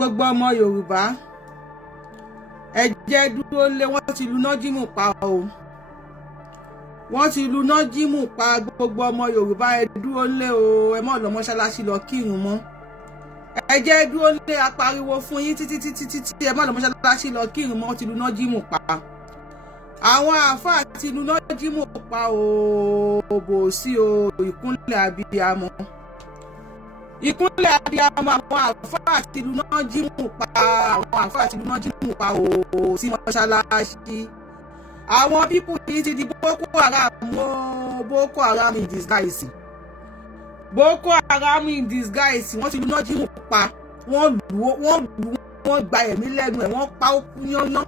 gbogbo ọmọ Yorùbá ẹ jẹ́ dúró lé, wọ́n ti lu nájímù pa o, wọ́n ti lu nájímù pa. Gbogbo ọmọ Yorùbá ẹ dúró lé o, ẹ má lọ mọ́ṣáláṣí lọ kírun mọ́. Ẹ jẹ́ dúró lé, apariwo fún yín títí ẹ má lọ mọ́ṣáláṣí lọ kírun mọ́, wọ́n ti lu nájímù pa. Àwọn àáfàá ti lu nájímù pa o, bò sí o, ìkúnlẹ̀ abiyamọ. Ìkúnlẹ̀ abiyamọ, àwọn àáfàá ti lu nájímù pa, àwọn àáfàá ti lu nájímù pa o sí mọ́ṣáláṣí. Àwọn pípù yìí ti di Boko Haram o, Boko Haram in disguise. Boko Haram in disguise, wọ́n ti lu nájímù pa, wọ́n gba ẹ̀mí lẹ́nu ẹ̀, wọ́n pa ó kú yányán.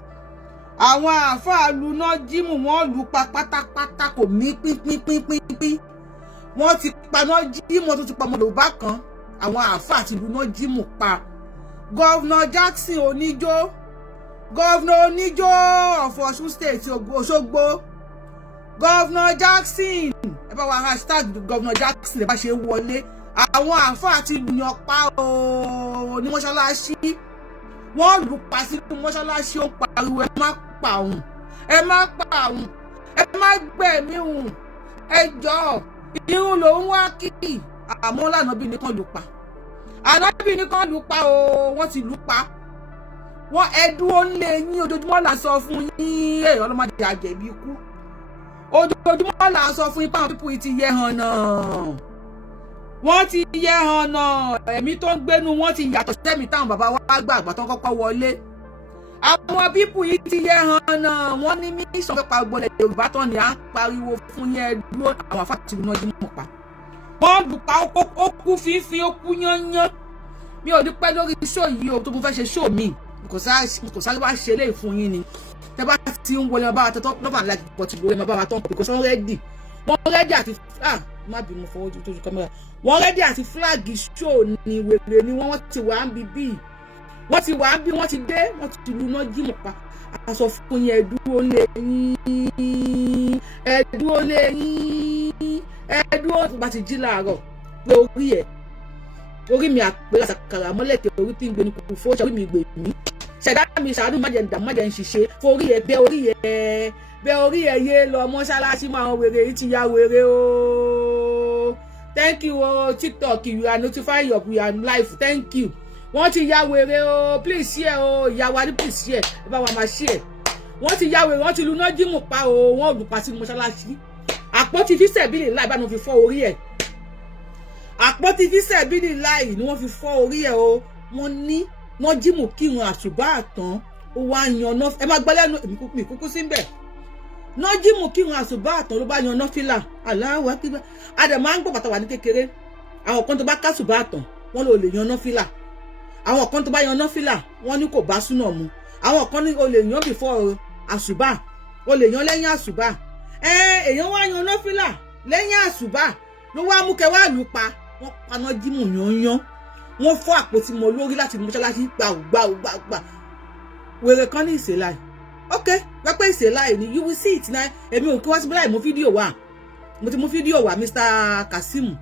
Àwọn àáfàá lu nájímù, wọ́n lù pa pátápátá, kò mí pínpín. Wọ́n ti pa nájímù, wọ́n tún ti pa ọmọ Yorùbá kan. Àwọn àáfàá ti lu nájímù pa. Governor Jackson Oníjó, Governor Oníjó of Osun State Òṣogbo, Governor Jackson, ẹ bá wa hashtag Governor Jackson ẹ bá ṣe wọlé. Àwọn àáfàá ti lu yan pa o ní mọ́ṣáláṣí, wọ́n lù pa sínú mọ́ṣáláṣí, ó pariwo ẹ má pa òun, ẹ má pa òun, ẹ má gbẹ̀mí òun, ẹ jọ̀ọ́ irun lòun wá kí. Àmọ́ lànàbí nìkan lù pa, ànábì nìkan lù pa o, wọ́n ti lù pa. Wọ́n ẹdúró lé yín, ojoojúmọ́ là ń sọ fún yín, èèyàn ọlọ́mọdé àjẹ̀bí ikú. Ojoojúmọ́ là ń sọ fún yín pé àwọn pípù yìí ti yẹ hàn náà, wọ́n ti yẹ hàn náà, ẹ̀mí tó ń gbénu wọ́n ti yàtọ̀ sẹ́mi táwọn bàbá wa gbà àgbà tó ń kọ́kọ́ wọlé. Àwọn pípù yìí ti yẹ hàn náà, wọ́n ní mísàn pé pa gbọ́dọ̀ Yorùbá tán ni à ń pariwo fún yẹn dúró. Àwọn àfáà ti lu nájímù pa, wọ́n lù pa, ó kú fífi, ó kú yányán. Mi ò ní pẹ́ lórí ṣó yìí o, tó mo fẹ́ ṣe ṣó mi kò sáré wá ṣe léyìí fún yín ni. Tẹ́ bá ti ń wọlé ọba àtọ́tọ́ lọ́ba like pọ̀tù lórí ọba àtọ́ because wọ́n rẹ́dì àti má bí mo fọwọ́ tó ju kámẹ́rà, wọ́n rẹ́dì àti flag show ni wèrè ni wọ́n ti wà ń bíbí, wọ́n ti wà ń bí, wọ́n ti dé, wọ́n ti lu nájímù pa. Aṣọ fún yín, ẹ dúró lé yín, ẹ dúró lé yín, ẹ dúró bá ti jí láàárọ̀ pé orí mi àpèrè àsàkàrà mọ́lẹ̀kẹ̀, orí tí ń gbé ní kùkù fó ṣe orí mi gbè mí, ṣẹ̀dá mi ṣàánú májẹ̀ ń dà májẹ̀ ń ṣiṣẹ́ forí ẹ̀ bẹ́ orí ẹ̀ yé lọ mọ́ṣáláṣí mọ́. Àwọn wèrè yìí ti ya wèrè o. Thank you o TikTok, you are notifying your life, thank you. Wọ́n ti ya wèrè o, please share o, ìyàwó adé please share, ẹ bá wa máa share. Wọ́n ti ya wèrè, wọ́n ti lu nájímù pa o, wọ́n lù pa sí mọ́ṣáláṣí. Àpótí fíṣẹ̀bílì láì bá ní wọ́n fi fọ́ orí ẹ̀, àpótí fíṣẹ̀bílì láì ni wọ́n fi fọ́ orí ẹ̀ o. Wọ́n ní nájímù kírun àsùbá àtàn ó wá yan náà, ẹ má gbọ́ lẹ́nu èmi kúkú sí bẹ́ẹ̀. Nájímù kírun àsùbá àtàn ló bá yan náà fìlà, Allahu Akbar. Adẹ̀ máa ń gbọ́ bàtà wà ní kékeré, àwọn kan tó bá kásùbá àtàn wọ́n lò lè yan náà fìlà, àwọn kan tó bá yan náà fìlà wọ́n ní kò bá súnà mu, àwọn kan ní o lè yan before àsùbá, o lè yan lẹ́yìn àsùbá. Èèyàn wá yan náà fìlà lẹ́yìn àsùbá ló wá mú kẹwàá lù pa. Wọ́n pa nájímù yányán, wọ́n fọ́ àpótí mọ́ lórí láti mọ́ṣáláṣí gbà. Wèrè kan ní ìṣèláì, ok wẹ́pẹ́ ìṣèláì ni you will see it náà. Èmi ò kí wọ́n sí bí láì mú fídíò wá, mo ti mú fídíò wá Mr. Kasim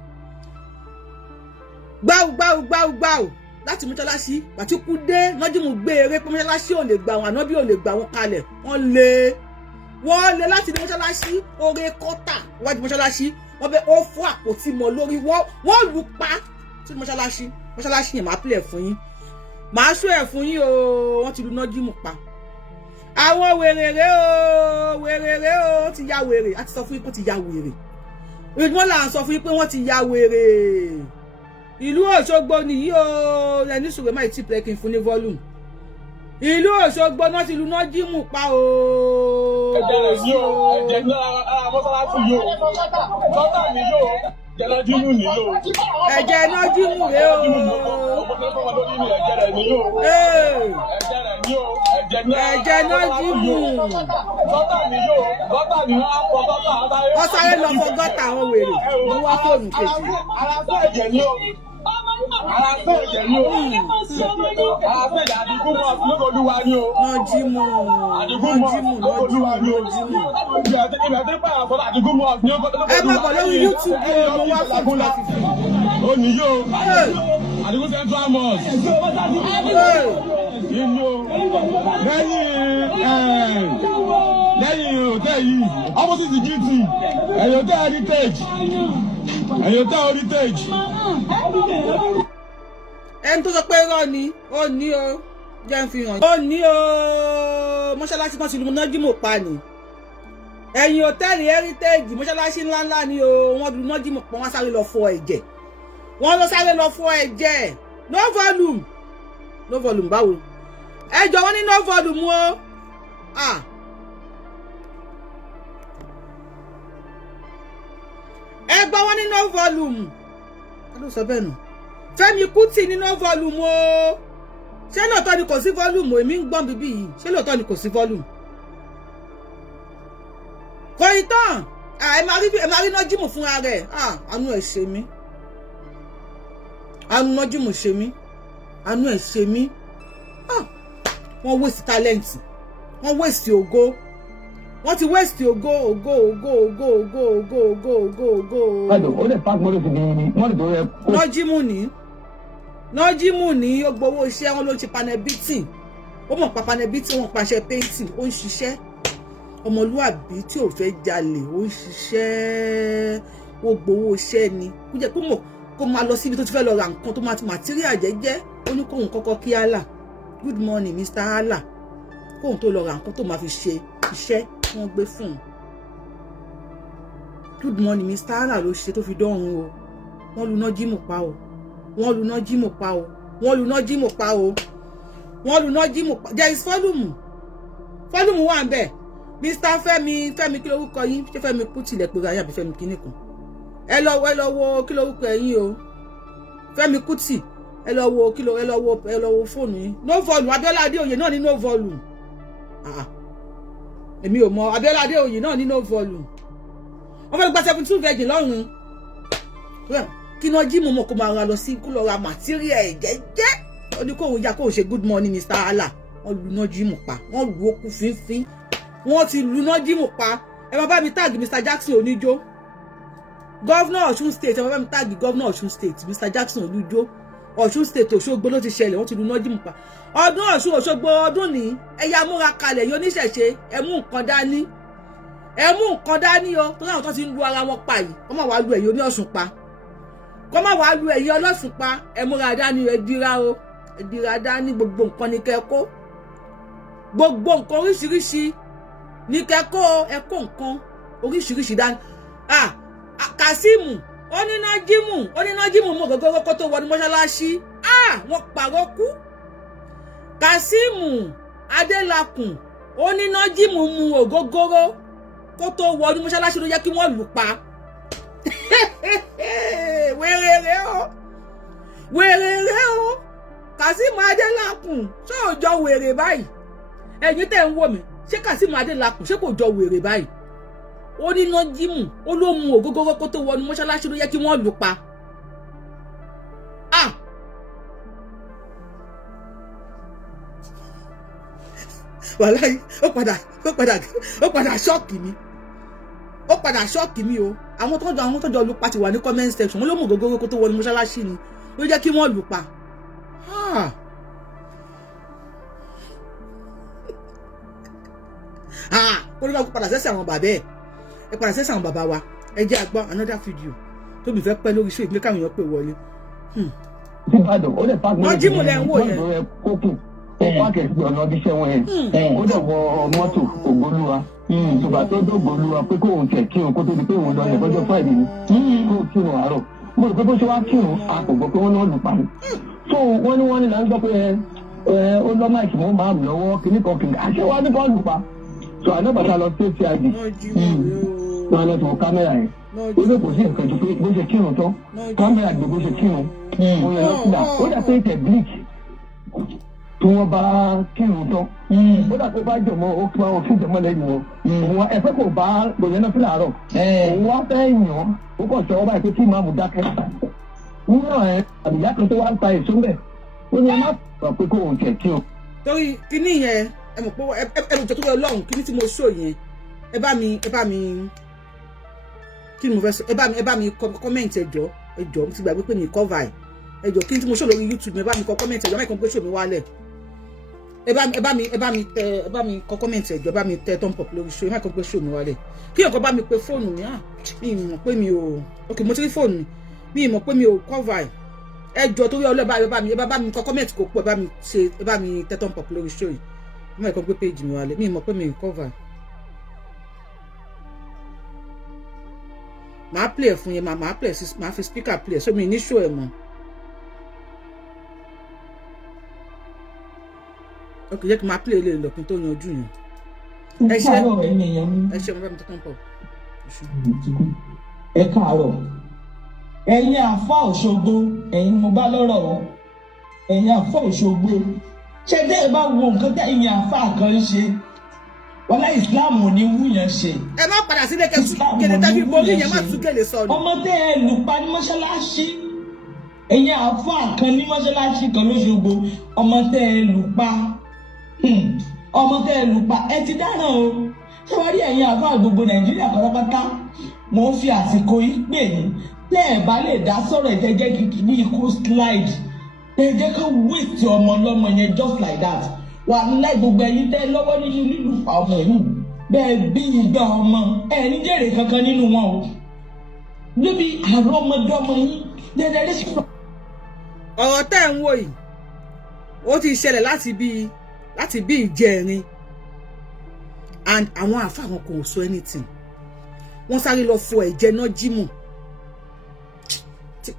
gbáù láti mọ́ṣáláṣí. Bàtí kú dé nájímù gbé eré pé mọ́ṣáláṣí ò lè gbà wọn, ànábì ò lè gbà wọn kalẹ̀, wọ́n lé láti ní mọ́ṣáláṣí oore kọ́tà wájú mọ́ṣáláṣí. Wọ́n bẹ́ ó fọ́ àpótí mọ́ lórí, wọ́n lù pa sí mọ́ṣáláṣí yẹn. Máa pìlẹ̀ fún yín, máa ṣó ẹ̀ fún yín o. Wọ́n ti lu nájímù pa. Àwọn wèrèrè o ti ya wèrè, a ti sọ fún yín pé ó ti ya wèrè. Ìgbọ́n là ń sọ fún yín pé wọ́n ti ya wèrè. Ìlú Òṣogbo nìyí o, ẹni sùgbọ́n máa ti pẹ́ kí n fún ní volume. Ìlú Òṣogbo náà ti lu nájímù pa o. Ẹ̀jẹ̀ náà mọ́sálásí yóò, lọ́tà mi yóò, ẹ̀jẹ̀ nájímù ni yóò. Ẹ̀jẹ̀ nájímù rẹ o. Ẹ̀jẹ̀ nájímù. Lọ́tà mi yóò, lọ́tà ni wọ́n á fọ gọ́tà àbáyé. Wọ́n sáré lọ fọ gọ́tà àwọn wèrè, wọ́n wá fóònù kejì. Ara fẹ́ ẹ̀jẹ̀ ni o. Ara fẹ́ ẹ̀jẹ̀ ni o. Ara fẹ́ ẹ̀jẹ̀ àdìgún mọ́ lókolúwa ni o. Nájímù. Àdìgún mọ́ lókolúwa ni o. Ibẹ̀ tí pààyàn sọ́dọ̀ àdìgún mọ́ ní ọkọ̀. Ẹ má bọ̀ lórí YouTube o, mo wá fún ó ní yóò. Àdìgún Central Mosque. lẹ́yìn hòtẹ́ẹ̀lì yìí opposite GT ẹ̀yọ̀tẹ́ heritage ẹni tó sọ pé irọ́ ni ó ní o jẹ́ ń fi hàn ó ní o mọ́ṣáláṣí kan ti lu nájímù pa ni ẹ̀yìn hòtẹ́ẹ̀lì heritage mọ́ṣáláṣí ńláńlá ni o wọ́n lu nájímù pa wọ́n sáré lọ fọ ẹ̀jẹ̀ no volume báwo ẹjọ́ wọn ní no volume o ẹgbọ́n wọn ní no volume ló sọ bẹ́ẹ̀ nù Fẹ́mi Kútì ní no volume o ṣé lóòótọ́ ni kò sí volume èmi ń gbọ́n bíbí yìí ṣé lóòótọ́ ni kò sí volume kò ì tán ẹ máa rí nájímù fúnra rẹ̀ àánú ẹ̀ ṣe mí àánú nájímù ṣe mí àánú ẹ̀ ṣe mí wọ́n waste talent wọ́n waste ògo wọ́n ti waste ògo. ó lè pa gbọ́dọ̀ sí ní mọ́tò tó yẹ kó. nájímù ní ó gbowó iṣẹ́ wọn ló ń ṣe panel beating ó mọ̀ pa panel beating wọn pàṣẹ painting ó ń ṣiṣẹ́ ọmọlúàbí tí ò fẹ́ jalè ó ń ṣiṣẹ́ ó gbowó iṣẹ́ ni kó jẹ́ kó mọ̀ kó máa lọ síbi tó ti fẹ́ lọ ra nǹkan tó máa ti material jẹ́jẹ́ ó ní kóhun kọ́kọ́ kí Allah good morning Mr. Allah kóhun tó lọ ra nǹkan tó máa fi ṣe iṣẹ́ wọ́n gbé fún un good morning Mr. Allah ló ṣe tó fi dọ́run o wọ́n lu nájímù pa o wọ́n lu nájímù pa o wọ́n lu nájímù pa o wọ́n lu nájímù pa there is volume wà ń bẹ̀ Mr. Fẹ́mi kí lórúkọ yín ṣé Fẹ́mi Kútì lẹ pé ayé àbí Fẹ́mi kíní kan ẹ lọ wo kí lórúkọ ẹ̀yin o Fẹ́mi Kútì ẹ lọ wo fóònù yín no volume Abíọ́lá Adéoyè náà ní no volume èmi ò mọ Abíọ́lá Adéoyè náà ní no volume wọ́n fẹ́ gba 72 virgin lọ́rùn kí náà jí mo mọ̀ kó máa ra lọ sí kó lọ ra material jẹ́jẹ́ ó ní kóhun ya kóhun ṣe good morning Mr. Allah wọ́n lu náà jí mo pa wọ́n lu okú fínfín wọ́n ti lu náà jí mo pa ẹ máa bá mi tag Mr. Jackson Oníjó governor Ọ̀ṣun state ẹ máa bá mi tag governor Ọ̀ṣun state Mr. Jackson Oníjó Ọ̀ṣun state Òṣogbo ló ti ṣẹlẹ̀ wọ́n ti lu náà jí mo pa ọdún Ọ̀ṣun Òṣogbo ọdún ní ẹ̀yà múra kalẹ̀ yóò níṣẹ̀ṣe ẹ mú nǹkan dání o tó láwọn tó ti ń lu ara wọn pa yìí kọ́ máa wá lu ẹ̀yìn oní Ọ̀ṣun pa kọ́ máa wá lu ẹ̀yìn ọlọ́sùn pa ẹ múra dání ẹ dira dání gbogbo nǹkan ní kẹ́kọ́ gbogbo nǹkan oríṣiríṣi ní kẹ́kọ́ ẹ kó nǹkan oríṣiríṣi dání Kasimu onínájímù mú ògógóró kó tó wọnú mọ́ṣáláṣí wọ́n pàrọ̀ kú Kasimu Adélakùn onínájímù mú ògógóró kó tó wọnú mọ́ṣáláṣí ló yẹ kí wọ́n lù pa wèrè o Kasimu Adélakùn ṣé ò jọ wèrè báyìí ẹ̀yin tẹ́ ń wò mí ṣé Kasimu Adélakùn ṣé kò jọ wèrè báyìí onínájímù ó ló mú ògógóró kó tó wọnú mọ́ṣáláṣí ló yẹ kí wọ́n lù pa wàláhì ó padà ṣọ́ọ̀kì mi o àwọn tó jọ lù pa ti wà ní comment section wọ́n ló mú ògógóró kó tó wọnú mọ́ṣáláṣí ni ló jẹ́ kí wọ́n lù pa kó ló bá kó padà sẹ́sẹ̀ àwọn bàbá ẹ̀ ẹ padà sẹ́sẹ̀ àwọn bàbá wa ẹ jẹ́ àgbọ́ another video tóbi fẹ́ pẹ́ lórí show ìgbé káwọn èèyàn pè wọlé. wọ́n jí mú lẹ́ ń wò yẹn. ó pàkẹ́ sí ọ̀nà ọdíṣẹ́ wọn yẹn ó dẹ̀ wọ mọ́tò Ògbólúwa ṣùgbọ́n tó dé Ògbólúwa pé kóun tẹ̀ kírun kó tó di pé òun lọ yẹn lọ́jọ́ Friday ni kó kírun àárọ̀ mo rò pé bó ṣe wá kírun a kò gbọ́ pé wọ́n náà lù pa ni so wọ́n ní là ń gbọ́ pé ó lọ́ máìkì mọ́ máa mú lọ́wọ́ kìnnìkan àṣẹ wa ní kó lù pa so àná bàtà lọ sí ACID wọn lọ sọ kámẹ́rà yẹn ó lè kò sí nǹkan ju pé bó ṣe kírun tán kámẹ́rà gbé bó ṣe kírun wọn lọ sílà ó dà pé ìtẹ̀ bleach tí wọ́n bá kírun tán ó dà pé bá jọmọ́ ó kí wọ́n fi jọmọ́ lẹ́yìn wọn òun ẹ̀fẹ́ kò bá gbòyẹn náà fílà rọ̀ òun wá fẹ́ yàn ó kàn sọ ọba ìpè kí ìmáàmù dákẹ́ wúrọ̀ ẹ̀ àbíyá kan tó wá ń ta èso mbẹ̀ ó ní ẹ má sọ pé kó òun tẹ̀ kí o. torí kíní yẹn ẹ mọ̀ pé ẹ mọ̀ tó tó lọ́hùn kíní tí mo sọ yẹn ẹ bá mi kí ni mo fẹ́ sọ ẹ bá mi kọ́mẹ̀ntì ẹjọ́ mo ti gbàgbé pé mi cover ẹjọ́ kí ni tí mo sọ lórí YouTube ẹ bá mi kọ kọ́mẹ̀ntì ẹjọ́ mẹ́kan pé sọ mi wálẹ̀ ẹ bá mi kọ comment ẹ jọ̀ọ́, bá mi tẹ thumb up lórí show, ẹ má kọ gbé show mi wálẹ̀. Kí ọkọ bá mi pe fóònù mi, mi mọ̀ pé mi ò okay, mo ti rí fóònù mi mọ̀ pé mi ò cover ẹ jọ̀ọ́ torí Ọlọ́run bá mi kọ comment kó pọ̀, ẹ bá mi tẹ thumb up lórí show yìí. Ẹ má kọ gbé page mi wálẹ̀, mi mọ̀ pé mi ò cover. Màá play fún yín, màá play sí, màá fi speaker play, so mi ní show ẹ mọ́. Okay, jẹ́ kí máa play lè lọ́pin tó yanjú yẹn. Ẹ ṣe mo bá mi tọ́tọ́ pọ̀. Ẹ káàárọ̀. Ẹ̀yin àfà Òṣogbo, ẹ̀yin mo bá lọ́rọ̀ o. Ẹ̀yin àfà Òṣogbo. Ṣé tẹ́ ẹ bá wo nǹkan tẹ́ ẹ̀yin àfà kan ṣe? Wọ́n lá Islam ò ní wú yẹn ṣe. Ẹ má padà sílé kẹ́lẹ́ tẹ́bí borí yẹn má tún kẹ́lẹ́ sọ̀rọ̀. Ọmọ tẹ́ ẹ lù pa ní mọ́ṣáláṣí. Ẹ̀yin àfà kan ní mọ́ṣáláṣí kan l'Óṣogbo. Ọmọ tẹ́ ẹ lù pa. Ọmọ tẹ́ ẹ lù pa ẹ ti dáràn o. Ṣé wàá rí ẹ̀yin àfà gbogbo Nàìjíríà pátápátá? Mo ń fi àsìkò yìí pè yín. Tẹ́ ẹ bá lè dá sọ̀rọ̀ ìtẹ́jẹ́ kìkì ní ikú slide. Tẹ́ ẹ jẹ́ ká wéètì ọmọ ọlọ́mọ yẹn just like that. Wà láì gbogbo ẹ̀yin tẹ́ lọ́wọ́ nínú lílù pa ọmọ yìí. Bẹ́ẹ̀ bí ìgbà ọmọ ẹ̀ ní jèrè kankan nínú wọn o. Níbi àrùn ọmọdé ọmọ yín dẹ́dẹ́rẹ́ sí. Ọ̀rọ̀ tẹ́ ń wò yìí ó ti ṣẹlẹ̀ láti bí ìjẹrin, and àwọn àfà wọn kò sọ anything. Wọ́n sáré lọ fọ ẹ̀jẹ̀ náà jímù.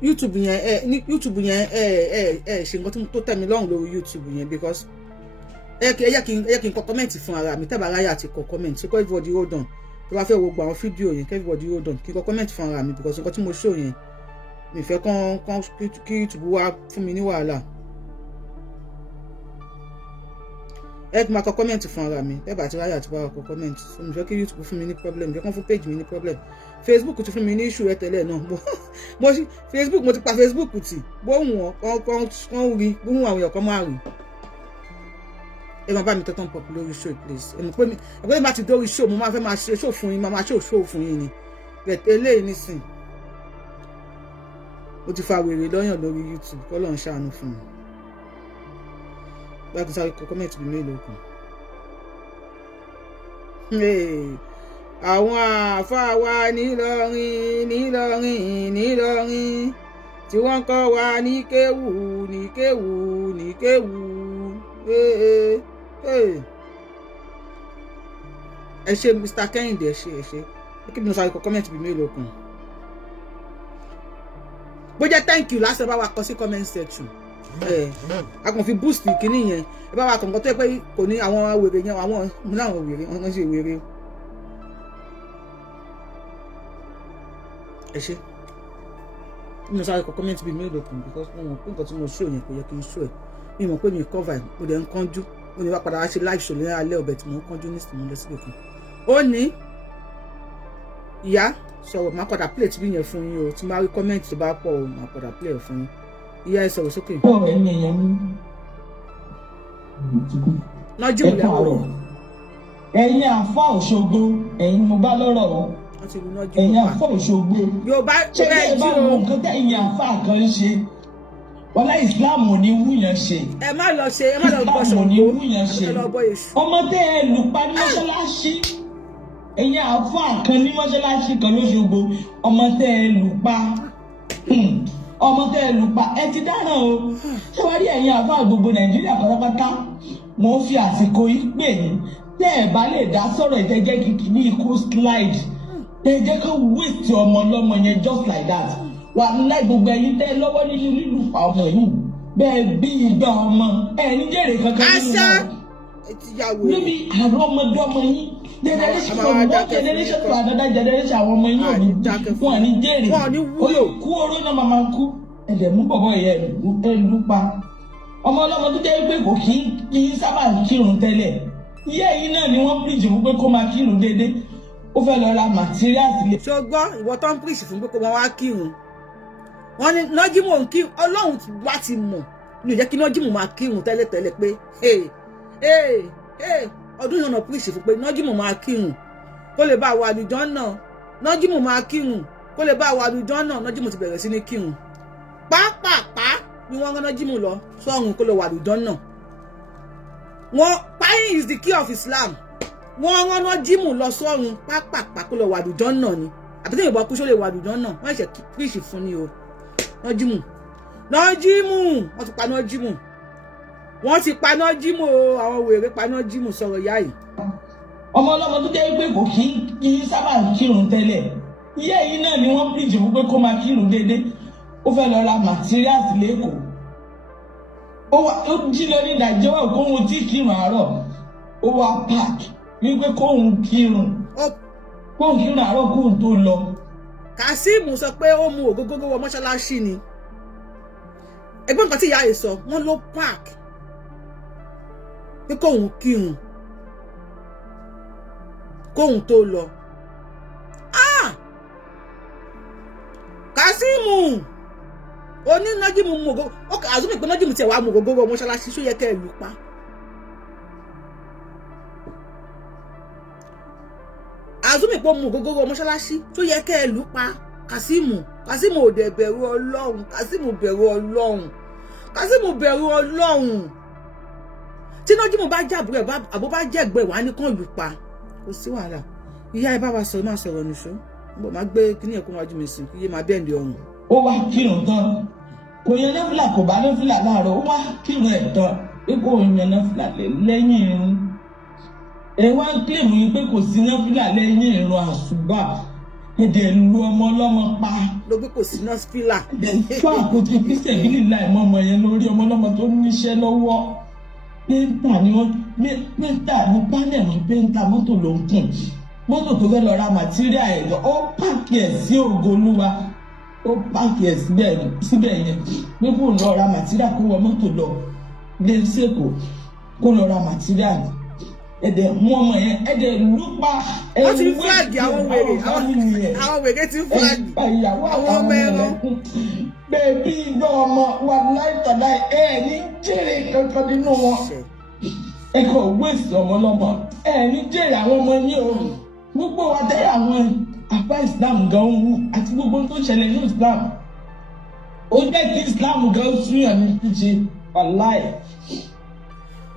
YouTube yẹn ṣe nǹkan tó tẹ́ mi lọ́rùn lórí YouTube yẹn, because ẹ yẹ kí n kọ comment fún ara mi, tẹ́bà ráyà àti kọ comment, so everybody hold on. Tó bá fẹ́ wo gbogbo àwọn fídíò yẹn, everybody hold on, kí n kọ comment fún ara mi, because nǹkan tí mo show yẹn mi fẹ́ kán kí YouTube wá fún mi ní wàhálà. Ẹ máa kọ comment fún ara mi, tẹ́bà àti ráyà àti bá kọ comment, so mi fẹ́ kí YouTube fún mi ní problem, fẹ́ kán fún page mi ní problem. Facebook ti fún mi ní issue tẹ́lẹ̀ náà. Facebook mo ti pa Facebook tì, bóhùn wọn kan rí, bóhùn àwọn èèyàn kan máa rí. Ẹ máa bá mi tọ́tọ́ pọ̀ lórí show please. Ẹ mọ̀ pé mi bá ti dórí show, mo máa fẹ́ máa ṣe show fún yín, máa show fún yín ni. Bẹ̀tẹ̀ eléyìí nísìn. Mo ti fa wèrè lọ́yàn lórí YouTube, k'Ọlọ́run ṣàánú fún mi. Bá kí n sáré kọ comment bí mélòó kan. Àwọn àfáà wa nílọrin tí wọ́n kọ́ wa ní kéwú. Ẹ ṣé Mr. Kẹ́hìndé, ẹ ṣé. Kí ni mo sáré kọ comment bí mélòó kan. Bó jẹ́ thank you lásán bá wa kọ sí comment section. A kàn fi boost kíní yẹn. Ẹ bá wa kàn kọ́ tó yẹ pé kò ní àwọn wèrè yẹn, àwọn wèrè, wọ́n ṣe wèrè. Ẹ ṣé. Mo sáré kọ comment bí mélòó kan, because mo mọ̀ pé nǹkan tí mo show yẹn kò yẹ kí n show ẹ̀. Mi mọ̀ pé mi cover ẹ̀, mo dẹ̀ ń kánjú. Mo ní wá padà wá ṣe live show ní alẹ́ ọ̀bẹ tí mo ń kánjú nísìnyí mo lọ síbẹ̀ kan. Ó ní ìyá sọ̀rọ̀, máa padà play bí yẹn fún yín o, tí máa rí comment tó bá pọ̀ o, máa padà play fún yín. Ìyá ẹ sọ̀rọ̀ sókè. Nájú ìlẹ̀ wọ̀. Ẹ̀yin àfà Òṣogbo, ẹ̀yin mo bá lọ́rọ̀ o. Ẹ̀yin àfà Òṣogbo. Yorùbá ṣé tẹ́ ẹ bá wo nǹkan tẹ́ ẹ̀yin àfà kan ṣe? Wọ́n lá Islam ò ní wú yẹn ṣe. Ẹ má lọ bọ́ Ṣàngó, ẹ lọ bọ́ Èṣù. Ọmọ tẹ́ ẹ lù pa ní mọ́ṣáláṣí. Ẹ̀yin àfà kan ní mọ́ṣáláṣí kan l'Óṣogbo. Ọmọ tẹ́ ẹ lù pa. Ọmọ tẹ́ ẹ lù pa ẹ ti dáràn o. Ṣé wàá rí ẹ̀yin àfà gbogbo Nàìjíríà pátápátá? Mo ń fi àsìkò yìí pè yín. Tẹ́ ẹ bá lè dá sọ̀rọ̀ ìtẹ́jẹ́ kìkì ní ikú slide. Tẹ́ ẹ jẹ́ ká wéètì ọmọ ọlọ́mọ yẹn just like that. Wà láì gbogbo ẹ̀yin tẹ́ lọ́wọ́ nínú lílù pa ọmọ yìí. Bẹ́ẹ̀ bí ìgbà ọmọ ẹ̀ ní jèrè kankan nínú wọn. Níbi àrùn ọmọdé ọmọ yín. Generation from one generation to another generation àwọn ọmọ yín ò ní jèrè. Kú oró náà máa kú. Ẹ̀dẹ̀ mú bọ̀bọ̀ ìyẹn ẹ̀lú pa. Ọmọ ọlọ́mọ tó jẹ́ pé kò kí í sábà kírun tẹ́lẹ̀. Iye yìí náà ni wọ́n preach fún pé kó máa kírun déédéé. Ó fẹ́ lọ ra materials lé. Ṣùgbọ́n ìwọ tó ń preach fún pé kó máa wá kírun. Wọ́n ní Nájímù ń kírun, Ọlọ́run wá ti mọ̀. Mi ò jẹ́ kí Nájímù máa kírun tẹ́lẹ̀tẹ́lẹ̀ pé ọdún yìí ọ̀nà preach fún pé Nájímù máa kírun kó lè bá àwọn àlùjọ náà. Nájímù máa kírun kó lè bá àwọn àlùjọ náà. Nájímù ti bẹ̀rẹ̀ sí ní kírun. Pápápá ni wọ́n rán Nájímù lọ sọ́run kó lè wà àlùjọ náà. wọ́n paying is the key of Islam. Wọ́n rán nájímù lọ sọ́run pápápá kó lọ wà àlùjọ́ náà ni. Àbí tí ìbọn kú ṣó lè wà àlùjọ́ náà. Wọ́n ṣe preach fún ni o. Nájímù. Wọ́n ti pa nájímù. Wọ́n ti pa nájímù o. Àwọn wèrè pa nájímù sọ̀rọ̀ ìyá yìí. Ọmọ ọlọ́mọ tó jẹ́ pé kò kí ń sábà kírun tẹ́lẹ̀. Ìyá yìí náà ni wọ́n preach fún pé kó máa kírun déédéé. Ó fẹ́ lọ ra materials lẹ́kọ̀ọ́. Ó jí lọ ní Nàìjíríà kóhun tí kírun àárọ̀. Ó wá park wípé kóhun kírun àárọ̀ kóhun tó lọ. Kazeem sọ pé ó mu ògógóró wọ mọ́ṣáláṣí ni. Ẹgbọ́n nǹkan tí ìyá yìí sọ, wọ́n ló park pé kóhun kírun kóhun tó lọ. Kazeem oní nájímù mu ògógóró. Ó kà azúmì pé nájímù tiẹ̀ wá mu ògógóró mọ́ṣáláṣí ṣó yẹ kẹ́ ẹ lù pa. Azumi pé mu ògógóró mọ́ṣáláṣí tó yẹ kẹ́ ẹ lù pa. Kazeem ò dẹ̀ bẹ̀rù Ọlọ́run. Kazeem bẹ̀rù Ọlọ́run. Tí nájímù bá jàbúrò ẹ̀ àbó bá jẹ̀gbẹ́ wà ní kàn lù pa. Kò sí wàhálà. Ìyá ẹ bá wa sọ̀rọ̀ máa sọ̀rọ̀ nìṣó. Mo máa gbé kíní ẹ̀kọ́ wájú mi sí iye máa bẹ́ẹ̀ ní ọrùn. Ó wá kírun tán. Kò yan náfìlà kò bá náfìlà láàárọ̀. Ó wá kírun ẹ̀ tán. Pé kò yan náfìlà lẹ́yìn irun. Ẹ wá ń kílèmù yín pé kò sí náfìlà lẹ́yìn ìrun àsùbà. Ẹ̀dẹ̀ lu ọmọ ọlọ́mọ pa. Ló gbé kò sí náfìlà. Fún àkótí kristian bí nílá ìmọ̀ ọmọ yẹn lórí ọmọ ọlọ́mọ tó níṣẹ́ lọ́wọ́. Pẹ́ńtà ni pánẹ̀ ní pẹ́ńtà mọ́tò ló ń kùn. Mọ́tò tó fẹ́ lọ ra màtíríà ẹ̀ lọ. Ó pààkì ẹ̀ sí Ògolúwa. Ó pààkì ẹ̀ síbẹ̀ yẹn. Pé kò lọ ra màtíríà kó wọ mọ́tò lọ dé Sèkó kó lọ ra màtíríà ni. Ẹ̀dẹ̀ mú ọmọ yẹn ẹ̀dẹ̀ ló pa. Wọ́n ti flag àwọn wèrè. Àwọn wèrè ti flag àwọn ọmọ ẹran. Bẹ́ẹ̀bí iná ọmọ wa láìtọ̀lá ní jèrè kankan nínú wọn. Ẹ kò wéèsì ọmọ lọ́mọ. Ní jèrè àwọn ọmọ yín o. Gbogbo wa tẹ́ àwọn àpá Islam gan wú àti gbogbo tó ṣẹlẹ̀ ní Islam. Ó jẹ́ kí Islam gan súnyàn ní kíjì wàláì.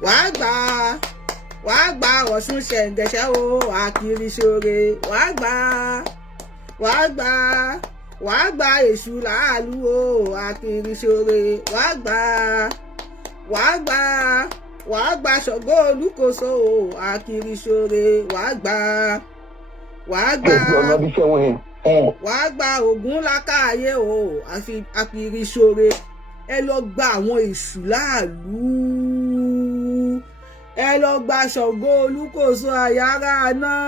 Wàá gbà Ọ̀ṣun ṣẹ̀ǹgẹ̀ṣẹ̀ o àkìrí ṣoore. Wàá gbà èṣù làálù o àkìrí ṣoore. Wàá gbà Ṣàngó Olúkòso o àkìrí ṣoore. Wàá gbà Ògún lákàáyé o àkìrí ṣoore. Ẹ lọ gba àwọn èṣù láàlú. Ẹ lọ gba Ṣàngó Olúkòso àyàrá náà.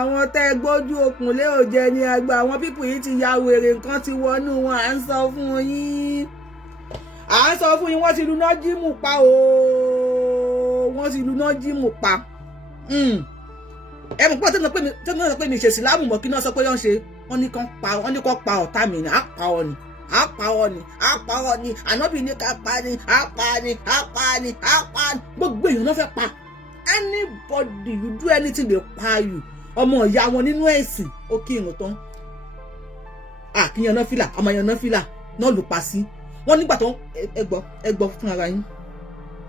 Àwọn tẹ́ gbójú okùnlé òjẹ ni àgbà. Àwọn pípù yìí ti ya wèrè, nǹkan ti wọnú wọn. À ń sọ fún yín. Wọ́n ti lu nájímù pa o. Wọ́n ti lu nájímù pa. Ẹ mọ̀ pé tẹ́lẹ̀ náà pé mi ṣe sílámù mọ̀ kí náà sọ pé yọ́n ṣe. Wọ́n ní kán pa ọ̀tá mi ní àpá ọ ni. Ànábì ní ká pa ni. Gbogbo èèyàn náà fẹ́ pa. Anybody you do anything they pa you. Ọmọ ìyá wọn nínú ẹ̀sìn ó kí irun tán. Kí yan náfìlà, ọmọ yan náfìlà náà ló pa sí. Wọ́n nígbà tó ẹgbọ́ fún ara yín.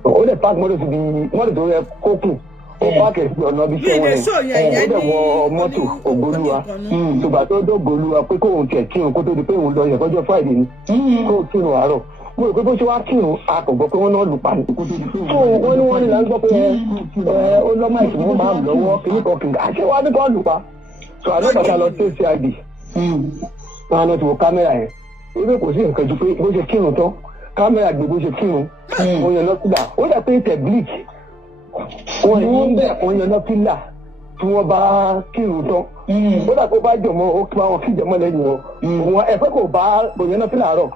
Ó lè pààkì mọ́tò tó yẹ kókùn. Ó pààkì sí ọ̀nà ibi iṣẹ́ wọn yẹn. Ó dẹ̀ wọ mọ́tò Ògolúwa. Ṣùgbọ́n tó dé Ògolúwa pé kóhun tẹ̀ kírun kó tó di pé òun lọ yẹ kọjọ́ Friday ni. Kó kírun àárọ̀. Mo rò pé bó ṣe wá kírun a kò gbọ́ pé wọ́n náà lù pa ní. So wọ́n ní là ń gbọ́ pé ó lọ́mọ ìsìn mú máa lọ́wọ́ kìnnìkan àṣẹ wa ní kò lù pa. So àdókòtà lọ sí CID. Wọ́n á lọ ti wo kámẹ́rà yẹn. Ebe kò sí nǹkan ju pé bó ṣe kírun tán kámẹ́rà gbé bó ṣe kírun. Wọ́n yan lọ́kùnrin. Ó dà pé tẹ̀ bleach. Wọ́n yan lọ́kùnrin tí wọ́n bá kírun tán. Ó dà pé ó bá jọmọ ó kí wọn kí jọmọ lẹ́yìn wọn. Òun ẹ̀fẹ́ kò bá òyìn náà fìlà rọ̀.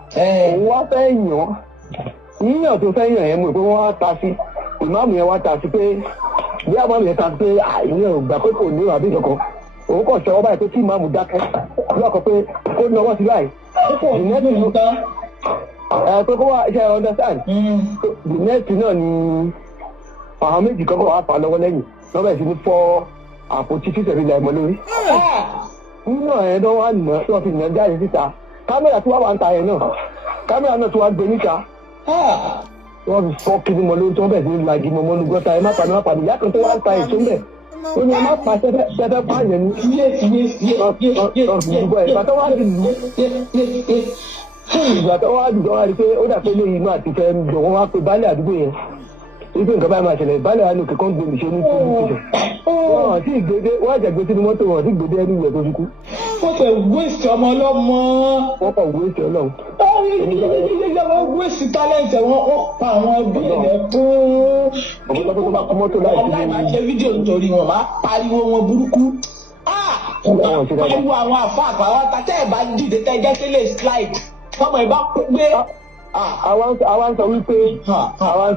Òun wá fẹ́ yíyàn tó fẹ́ yàn yẹn mú pé wọ́n wá ta sí. Ìmáàmù yẹn wá ta sí pé bí àmọ́ yẹn ta sí pé ìyẹn ò gbà pé kò ní àbí kankan. Òun kàn ṣe ọba yẹn pé kí ìmáàmù dákẹ́. Lọ́kọ̀ pé ó ní ọwọ́ sí láì. Pé kó wá ṣe understand. The next náà ni àwọn méjì kọ́kọ́ wá fà lọ́wọ́ lẹ́yìn lọ́bẹ̀ sí ní fọ́ àpótí fífẹ̀ rí la ẹ̀mọ́ lórí. Nínú ẹ̀ tó wá nà tí wọ́n fi nà jáde síta kámẹ́rà tí wọ́n wà ń ta ẹ̀ náà kámẹ́rà náà tó wá gbé níta. wọ́n fi fọ́ kí ni mo lórí tí wọ́n bẹ̀ sí lu agi mọ́mọ́ nu gọ́ta ẹ má pa mi ìyá kan tó wá ń ta èso ń bẹ̀ ó ní ẹ má pa ṣẹ́fẹ́ pààyàn ní ìgbà tó wá di lù ìgbà tó wá dùn wá rí pé ó dà pé lóyún inú àti fẹ́ jọ wọ́n wá pé baálé àdúgbò yẹn wípé nǹkan báyìí máa ṣẹlẹ̀ baálé àánú kẹ̀kọ́ ń gbòmí ṣe ní tìṣẹ̀ wọ́n àti ìgbédé wọ́n àjàgbé sínú mọ́tò wọn àti ìgbédé ẹni ìwẹ̀ tó fi kú. wọ́n fẹ́ wéṣì ọmọ ọlọ́mọ. wọ́n kàn wéṣì ọlọ́run. wọ́n wéṣì tálẹ̀ǹtì wọn ó pa àwọn ọdún ilẹ̀ fún. ọ̀pọ̀lọpọ̀ tó bá kọ́ mọ́tò láì sí ní. máa ṣe fídíò nítorí wọn máa pariwo wọn burúkú. pariwo àwọn àfa àpáwá tàtẹ́ ẹ̀ bá dìde tẹ́ jẹ́ sílẹ̀ slide ọmọ ẹ̀ bá gbé. àwa ń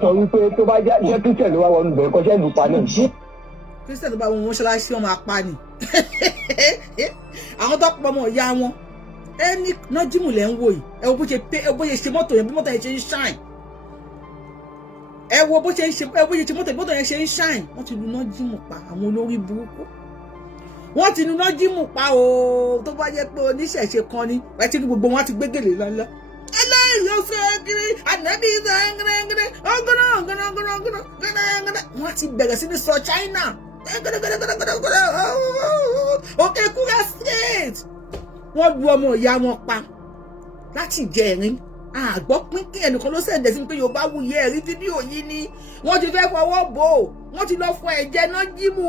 sọ wípé tó bá jẹ́ kírísítẹ̀ ló wá wọnú bẹ̀rẹ̀ kọ́ṣẹ́ ìlú pa náà. kírísítẹ̀ tó bá wọn mọ́ṣáláṣí wọn máa pa ni àwọn tó pọ̀ mọ́ ìyá wọn ẹni nájímù lẹ́ ń wò yìí ẹ wo bó ṣe ṣe mọ́tò yẹn bí mọ́tò yẹn ṣe ń ṣáìn ẹ wo bó ṣe ṣe mọ́tò yẹn ṣe ń ṣáìn wọ́n ti lu nájímù pa àwọn olórí burúkú wọ́n ti lu nájímù pa o tó bá yẹ pé oníṣẹ̀ṣe kan ni ẹ ti ní gbogbo wọn ti gbé gèlè lọ́lọ́ ẹlẹ́yìn sẹ́gìrì ànábì sẹ́gìrì ọ̀gọ́nà wọ́n ti bẹ̀rẹ̀ sí ní sọ China òkè kúrẹ́ state wọ́n lu ọmọ ìyá wọn pa láti ìjẹrin àgbọ́ pín kí ẹnìkan ló sẹ̀ǹdẹ̀ sí pé Yorùbá Wuyì ẹ̀rí fídíò yìí ni wọ́n ti fẹ́ fọwọ́ bò ó wọ́n ti lọ fọ ẹ̀jẹ̀ nájímù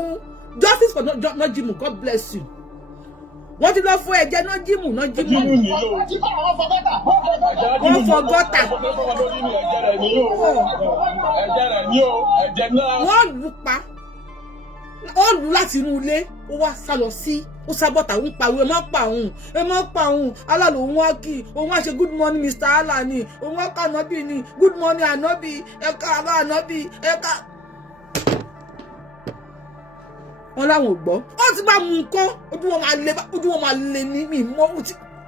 justice for nájímù God bless you wọ́n ti lọ fọ ẹ̀jẹ̀ nájímù wọ́n fọ gọ́tà wọ́n lù pa ó lù láti inú ilé ó wá sá lọ sí ó sábọ́tà ń pariwo ẹ má pa òun Allah lòun wá kí òun wá ṣe good morning Mr. Allah ni òun wá ká ànábì ni good morning ànábì ẹ̀ka àbá ànábì ẹ̀ka. wọ́n láwọn ò gbọ́ ó ti bá mú nǹkan ojú wọn máa lé ní mi mọ́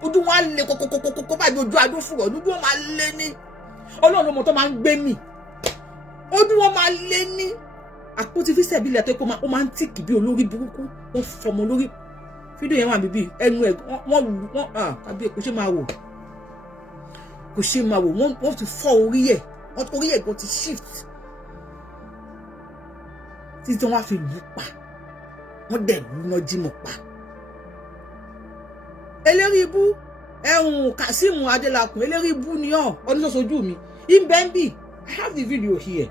ojú wọn á lé kókókókókó báyìí ojú adó fúrọ̀ ojú wọn máa lé ní Ọlọ́run ló mọ̀ tó máa ń gbé mi ojú wọn máa lé ní àpótí fíṣẹ̀ bí ilẹ̀ tó kó ó máa ń tìkì bí olórí burúkú wọ́n fọmọ lórí fídíò yẹn wà bíbí ẹnu ẹ̀ wọ́n tàbí kò ṣe máa wò wọ́n ti fọ́ orí ẹ̀ gan ti shift títí wọ́n á fi lù pa wọ́n dẹ̀ lù nájímù pa eléri ibú ẹ̀hún Kazeem Adélakùn eléri ibú ni ọdún tó sojú mi ìbẹ́ńbì I have the video here.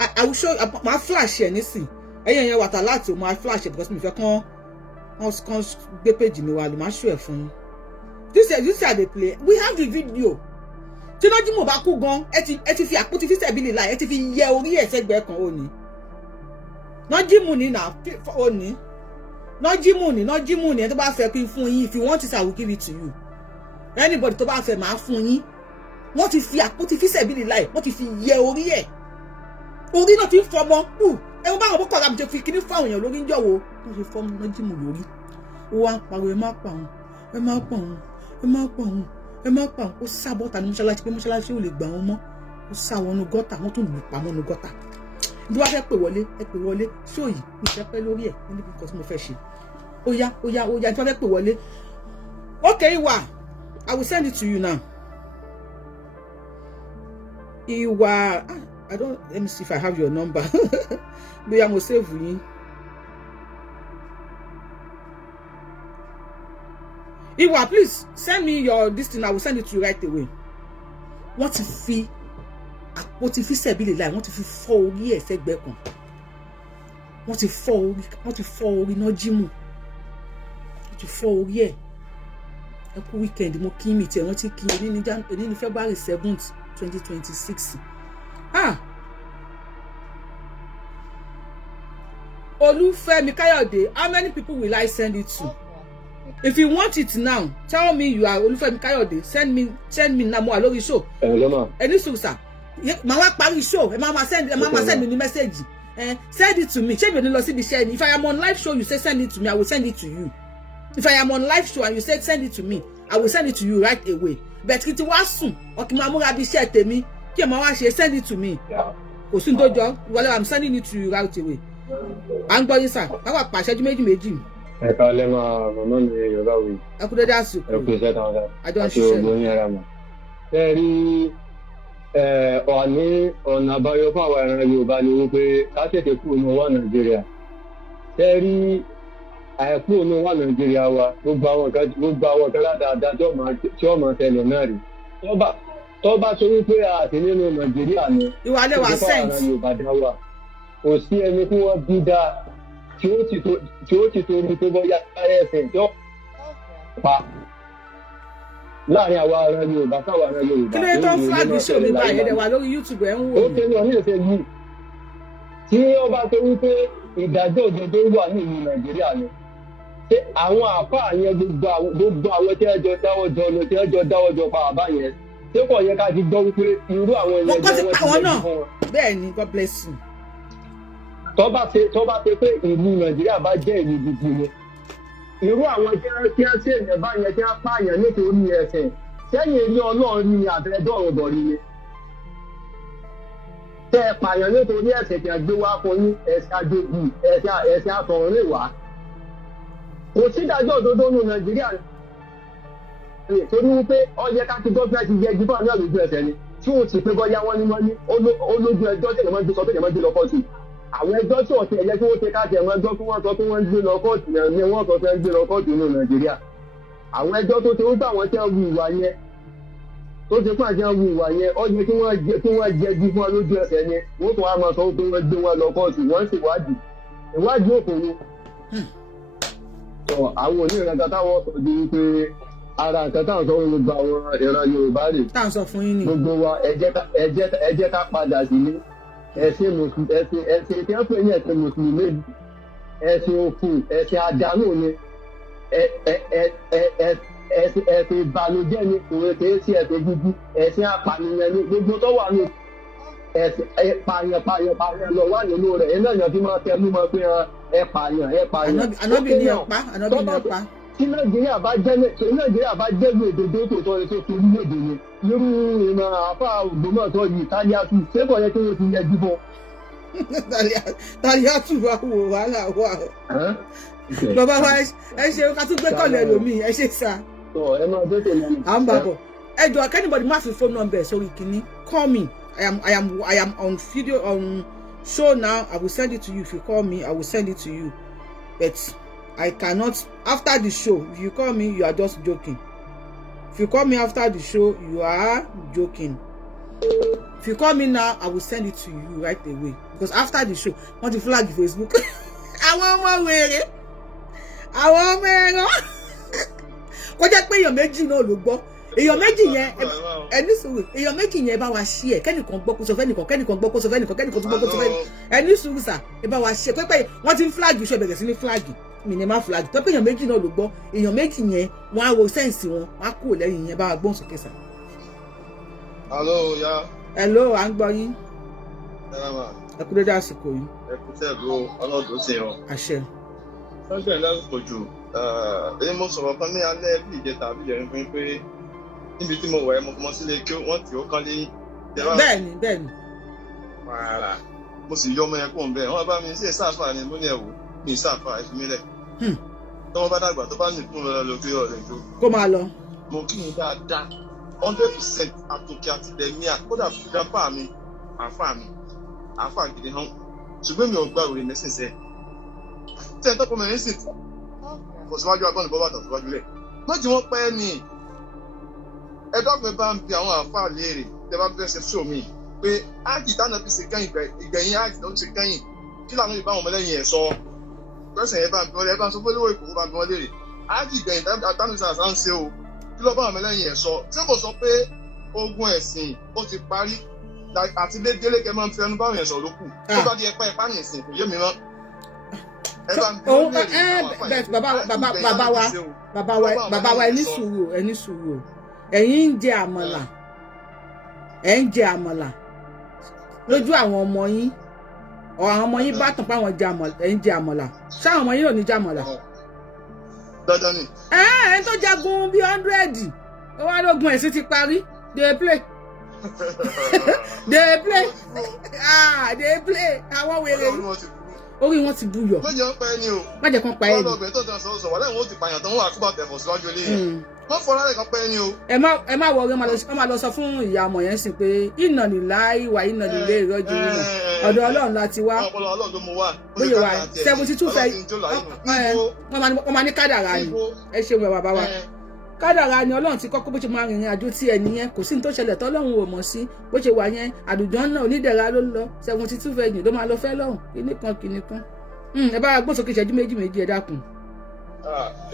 I will show you. My flash here, nisin. Ẹ̀yin wata láti o my flash it because mi fẹ́ kàn gbé page mi wá lè máa show ẹ fún yín. This is how they play. We have the video. Tí nájímù bá kú gan, ẹ ti fi àpótí fíṣẹ̀bílì láì, ẹ ti fi yẹ orí ẹ̀ sẹ́gbẹ̀ẹ́ kan ó ní. Nájímù ni na ó ní. Nájímù ni ẹ tó bá fẹ́ kí n fún yín. If you want it, I will give it to you. Anybody tó bá fẹ́ máa fún yín. Wọ́n ti fi àpótí fíṣẹ̀bílì láì, wọ́n ti fi yẹ orí ẹ̀. Orí náà ti ń fọmọ ẹ wọ́n bá wọn bó kọ́ àbújá fi kíní fáwọn èèyàn lórí ń jọ̀wọ́ wọ́n ṣe fọ́ọ̀mù nájímù lórí ó wá ń pariwo ẹ má pa òun ó sábọ́ta ní mọ́ṣáláṣí pé mọ́ṣáláṣí ò lè gbà wọn mọ́ ó sá wọnú gọ́tà wọ́n tún lù pa mọ́nú gọ́tà bí wọ́n fẹ́ pè wọlé ṣóòyì mi fẹ́ pẹ́ lórí ẹ̀ ní nǹkan tí mo fẹ́ ṣe ó yá tí wọ́n fẹ́ pè wọlé okay Ìwà I will send it to you now Ìwà let me see if I have your number. Maybe I'm going to save you. Ìwà, please send me your this thing. I will send it to you right away. Wọ́n ti fi àpótí fíṣẹ̀bílì láì, wọ́n ti fi fọ́ orí ẹ̀ sẹ́gbẹ́ kan. Wọ́n ti fọ́ orí nájímù. Wọ́n ti fọ́ orí ẹ̀. Ẹ kú weekend mo kí mi tẹ̀ wọ́n ti kí ní February 7th, 2026. Olúfẹ́mi Káyọ̀dé, how many people will I send it to? If you want it now, tell me you are Olúfẹ́mi Káyọ̀dé. Send me now mo lórí show. Any sir. Màá parí show. Ẹ máa send me the message. Send it to me. Ṣé mi ò ní lọ síbi iṣẹ́ ni? If I am on live show, you say send it to me, I will send it to you. If I am on live show and you say send it to me, I will send it to you right away. But kí ti wá sùn, o kí máa múra bí iṣẹ́ tèmi. Kí ẹ máa wá ṣe send it to me. Kò sí ǹdọ́jọ́. Well, I'm sending it to you right away. À ń gbọ́ yín sà. Ká wà pa ìṣẹ́jú méjì. Ẹ ká lẹ́ máa mọ̀mọ́ mi Yorùbá wí. Ẹ kú dédé àsìkò. Ẹ kú iṣẹ́ tàwọn àjọ ń ṣiṣẹ́. Àti ògbó ní ara mọ̀. Ẹ rí ọ̀nà àbáyọ fún àwọn ìran Yorùbá ni wípé ká tètè kúrò ní wà Nàìjíríà. Tẹ́rí àìkú òun wà Nàìjíríà wa gbogbo àwọn kan dáadáa tí ó máa tẹ̀lé náà rí. Tó bá tó wípé àti nínú Nàìjíríà ni ìwà lè wà sẹ́ǹtì. Yorùbá dá wà. Kò sí ẹni tí wọ́n bí dáa tí ó ti torí tó bọ́yá ẹsẹ̀ tí ó pa láàrin àwọn ará Yorùbá káwọn ará Yorùbá. Kí ló tó ń flag show mi báyìí ẹ̀dẹ̀ wà lórí YouTube ẹ̀ ń wò. Ó tẹ́lẹ̀ ọ̀ ní ẹ̀sẹ̀ yìí tí ó bá tó wípé ìdájọ́ òdodo wà ní ìlú Nàìjíríà ni. Ṣé àwọn àfáà yẹn gbogbo àwọn tí ẹjọ́ dáwọ́ jọ pa àbá yẹn ṣé kò yẹ ká ti gbọ́ wípé irú àwọn ẹ̀yẹ wọ́n kọ́ ti pa wọn náà bẹ́ẹ̀ ni God bless you. Tó bá ṣe pé ìlú Nàìjíríà bá jẹ́ ìlú gidi ni irú àwọn tí wọ́n ṣe èèyàn bá yẹn tí wọ́n pààyàn nítorí ẹ̀sìn sẹ́yìn ilé Ọlọ́run ní àtẹ̀dọ́ ọ̀rọ̀ rí ni. Tẹ́ ẹ pààyàn nítorí ẹ̀sìn tí a gbé wá fún yín ẹ̀sìn àjòjì ẹ̀sìn àtọ̀run lè wá. Kò sí ìdájọ́ òdodo ní Nàìjíríà torí wípé ọyẹ ká ti gọ́fẹ́ ti yẹ jíbọ̀ ní ọ̀lójú ẹsẹ̀ ni tí ó sì pé bọ́yá wọ́n ní olójú ẹjọ́ tí èèyàn gbé sọ pé èèyàn gbé lọ kọ́ọ̀tù. Àwọn ẹjọ́ tí ọ̀sẹ̀ ẹ̀yẹ tí wọ́n ṣe káàkiri ẹ̀mọ́ ẹjọ́ tí wọ́n sọ pé wọ́n ń gbé lọ kọ́ọ̀tù náà ni wọ́n sọ pé ń gbé lọ kọ́ọ̀tù ní Nàìjíríà. Àwọn ẹjọ́ tó ṣe ó gbà wọ́n tí wọ́n wu ìwà yẹn tó ṣe fún àti àwọn ìwà yẹn ó yẹ kí wọ́n jẹjú fún wọn lójú ẹsẹ̀ ni wọ́n tún wá máa sọ pé wọ́n gbé wọn lọ kọ́ọ̀tù wọ́n sì ìwádìí òkòrò. Àwọn onírànga táwọn sọ di wípé ara nǹkan táwọn sọ wọn gba àwọn ìran Yorùbá rè gbogbo wa ẹ jẹ́ ká padà sílé ẹ̀sìn tí wọ́n pè ní ẹ̀sìn mùsùlùmí ẹ̀sìn òfin ẹ̀sìn àdánù ni ẹ̀sìn ìbànújẹ́ ni kòrè kìí sí ẹ̀sìn gidi ẹ̀sìn apànìyàn ni gbogbo tó wà ní ẹ̀sìn pààyàn lọ wà nínú rẹ̀ iná èèyàn fi máa tẹnu mọ́ pé ẹ pààyàn. Ànábì ni ọ̀pá. Tí Nàìjíríà bá jẹ́ ìlú òdodo tó tọ́ ẹ tó torí lédè ni irú ìmọ̀ àfà Ògbómọ̀ṣọ́ yìí Tàlíàtù ṣé kò yẹ kí wọ́n ti yẹ jíbọn. Tàlíàtù wà wò wàhálà wà. Bàbá wa ẹ ṣe ká tún gbé kọ́lẹ̀ lómi ẹ ṣe sá. Ẹ máa dé tèmi. À ń bàbọ̀. Ẹ jọ akẹ́nìbọ̀dì má fi phone number sórí kìíní. Call me. I am on video on show now. I will send it to you. If you call me, I will send it to you. But I cannot after the show. If you call me, you are just joking. If you call me after the show, you are joking. If you call me now, I will send it to you right away. Because after the show, want to flag Facebook. Àwọn ọmọ wèrè. Àwọn ọmọ ẹran. Kó jẹ́ pé èèyàn méjì náà ló gbọ́. Èèyàn méjì yẹn ẹni sùúrù. Èèyàn méjì yẹn bá wa ṣí ẹ̀. Kẹ́nìkan gbọ́ kó sọ fẹ́nìkan, kẹ́nìkan gbọ́ kó sọ fẹ́nìkan, kẹ́nìkan tó gbọ́ kó sọ fẹ́nìkan. Ẹni sùúrù sà, ẹ bá wa ṣí ẹ̀. Pé wọ́n ti ń flag iṣẹ́ bẹ̀rẹ̀ sí ní flag. Mi ni má flag. Tó pé èèyàn méjì náà ló gbọ́. Èèyàn méjì yẹn wọ́n á wo sẹ́ǹsì wọn. Wọ́n á kúrò lẹ́yìn yẹn bá wa gbóhùn sókè sà. Hello, ya. Hello, à ń gbọ́ yín. Ẹ kú dédé àsìkò yìí. Ẹ kú tẹ̀lú ọlọ́dún sí wọn. Àṣẹ. Sọ́jọ́ ìlàsìkò jù, èyí mo sọ̀rọ̀ kan ní alẹ́ bí ìjẹta àbí ìjẹrin fún pé níbi tí mo wà ẹ́ mo fọmọ sílé kí wọ́n tì ó kán lé. Bẹ́ẹ̀ni. Wàrà. Mo sì yọ ọmọ yẹn kó ń bẹ́ẹ̀. Wọ́n bá mi ṣe sáfà ni mo ní ẹ̀wò ní sáfà ẹ fi mí lẹ̀. Tọ́wọ́n bá dàgbà tó bá ní ìpín lọ lókè ọ̀rẹ́ tó. Kó máa lọ. Mo kí ni dáadáa 100% àtòkè àti tẹ̀míà kódà fún grandpa mi àáfà gidi hàn ṣùgbọ́n mi ò gbà òrè mẹ́sìn sẹ́ tẹ́ ẹ tọ́pọ̀ mẹ́rin sì kò síwájú agbọ́nù bọ́ bàtà síwájú rẹ̀ méjì wọ́n pẹ́ ni ẹ dọ́gbẹ́ bá ń bi àwọn àáfà léèrè tẹ́ bá bẹ́ẹ̀ ṣe fún mi pé áàkì táná fi ṣe kẹ́yìn ìgbẹ̀yìn áàkì tó ń ṣe kẹ́yìn kí làwọn ìbá wọn mọ́lẹ́yìn ẹ̀ sọ pẹ́sẹ̀ yẹn bá ń bi wọlé ẹ bá ń sọ pé lówó ìkòkò bá ń bi wọn léèrè áàkì ìgbẹ̀yìn táná ń ṣe o kí ló bá wọn mọ́lẹ́yìn ẹ̀ sọ tí kò sọ pé ogun ẹ̀sìn ó ti parí àti délé kẹ máa ń fẹnu báwọn ẹ̀sọ̀ ló kù tó bá di ẹpá ní ìsìn kò yé mi rán. Bàbá wa ẹni sùúrù ẹ̀yin ń jẹ àmàlà lójú àwọn ọmọ yín àwọn ọmọ yín bá tàn pé àwọn ẹ̀yin jẹ àmàlà ṣáwọn ọmọ yín ò ní jẹ àmàlà. Dandan ni. Ẹni tó jagun bíi 100 ó wá lógun ẹ̀sìn ti parí dey play. They play àwọn wèrè orí wọn ti buyọ̀. Má jẹ́ pẹ́ ni o. Má jẹ́ kán pa ẹ́ ni. Wọ́n lọ bẹ̀ tó tán sọ wà lẹ́yìn wọ́n ti pààyàn tán wọ́n wà kúbà tẹ̀fọ̀ síwájú ilé yẹn. Wọ́n fọ́ra rẹ̀ kan pẹ́ ni o. Ẹ má wọ ọ̀rẹ́ máa lọ sọ fún ìyá ọmọ yẹn sì pé iná ní láì wà iná ní ilé ìrọ́jú náà. Ọ̀dọ̀ Ọlọ́run láti wá. Ọpọlọ Ọlọ́run ló mú wá. Bóyá wà 72 fẹ́. Wọ́n máa ní kádàrá ni. Ẹ ṣe wẹ̀ bàbá wa. Kádàrá ni Ọlọ́run ti kọ́kọ́ bó ṣe máa rìnrìn àjò tí ẹni yẹn kò sí ní tó ṣẹlẹ̀ tọ́lọ́run ò mọ̀ sí bó ṣe wà yẹn àdùjọ náà onídẹ̀ra ló lọ 72 fẹ́ ló máa lọ fẹ́ lọ́hùn kíní kan. Ẹ bá gbósókè ìṣẹ́jú méjì ẹ dákun.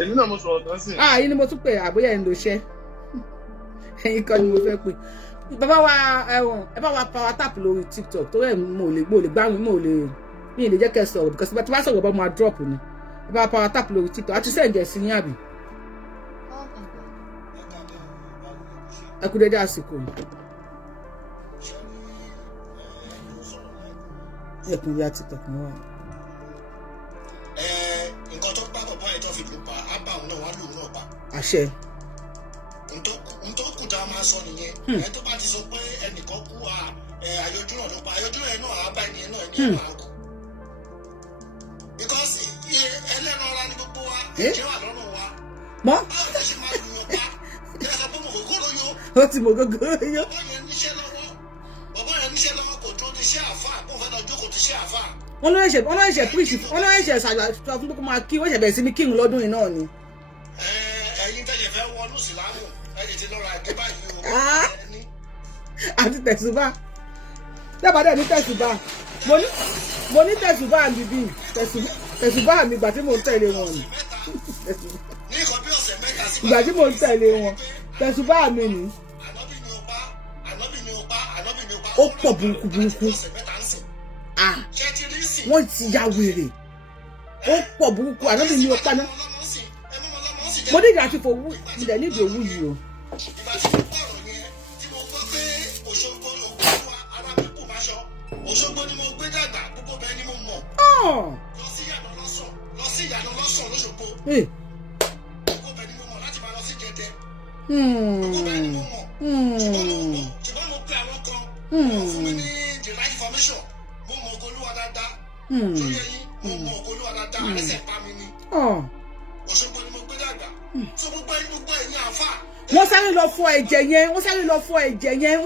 Èmi náà mo sọ̀rọ̀ tán sí. Yìí ni mo tún pè àbóyá ẹ̀ ń lo iṣẹ́. Ẹ̀yin kan ni mo fẹ́ pè. Bàbá wa ẹ bá wa power tap lórí TikTok tó rẹ̀ mo lè gbáhùn mi lè jẹ́ kẹ́ sọ̀rọ̀ because tí bá sọ̀rọ̀ bá máa drop ni. Ẹ bá wa power tap lórí TikTok àti sẹ́ǹdẹ̀ sí ní àbí. Ẹ kú dédé àsìkò yìí. Ẹ kú ya TikTok ni wà. Nǹkan tó bá bàbá ẹ̀ tó fi lù pa ábà òun náà wá lù náà pa. Àṣẹ. Ntọ́ kù tá a máa sọ nìyẹn. Ẹ tó bá ti sọ pé ẹnìkan kú àyọjú náà ló pa àyọjú náà náà á bá ẹni náà ní ẹ̀rọ àgọ́. Because ẹlẹ́ran ara ni gbogbo wa ìjẹ́ wà lọ́rùn wa. Mọ́. Báwo lè ṣe máa lù yàn pa? Ẹ sọ pé mo kò kóró yó. Ó ti mọ̀ gógó yó. Bàbá yẹn níṣẹ́ lọ́wọ́ kò tó ti ṣe àfáà kó fẹ́ lọ jókòó ti ṣe àfáà. Wọ́n ló ẹ̀ṣẹ̀ preach wọ́n ló ẹ̀ṣẹ̀ sọ fún kókó máa kí wọ́n ṣẹ̀ bẹ̀rẹ̀ sí ní kírun lọ́dún yìí náà ni. Ẹ̀yin tẹ̀yẹ̀ fẹ́ wọnú sílámù ẹ̀yìn ti lọ́ra ẹ̀gbẹ́ báyìí o. Àti tẹ̀sùbá dábàá dẹ̀ ní tẹ̀sùbá mo ní tẹ̀sùbá bíbí tẹ̀sùbá mi ìgbà tí mo ń tẹ̀lé wọn ni ìgbà tí mo ń tẹ̀lé wọn tẹ̀sùbá mi ni ó pọ̀ burúkú wọ́n ti ya wèrè ó pọ̀ burúkú ànábì ní ọpá náà mo ní ìgbà tí fò wú ilẹ̀ nídìí òwú yìí o. Òṣogbo ni mo gbé dàgbà gbogbo bẹ́ẹ̀ ni mo mọ̀. Lọ sí ìyànà lọ́sàn lóṣogbo. Gbogbo bẹ́ẹ̀ ni mo mọ̀ láti máa lọ sí Gẹ̀dẹ̀. Gbogbo bẹ́ẹ̀ ni mo mọ̀. Ṣùgbọ́n mo pe àwọn kan. Wọ́n fún mi ní the right information. Mo mọ̀ Ògolúwa dáadáa. Sórí ẹyin mo mọ̀ Ògolúwa dáadáa. Àrẹsẹ̀ pa mi ni. Òṣogbo ni mo gbé dàgbà. So gbogbo ẹ̀yin àfà. Wọ́n sáré lọ fọ ẹ̀jẹ̀ yẹn wọ́n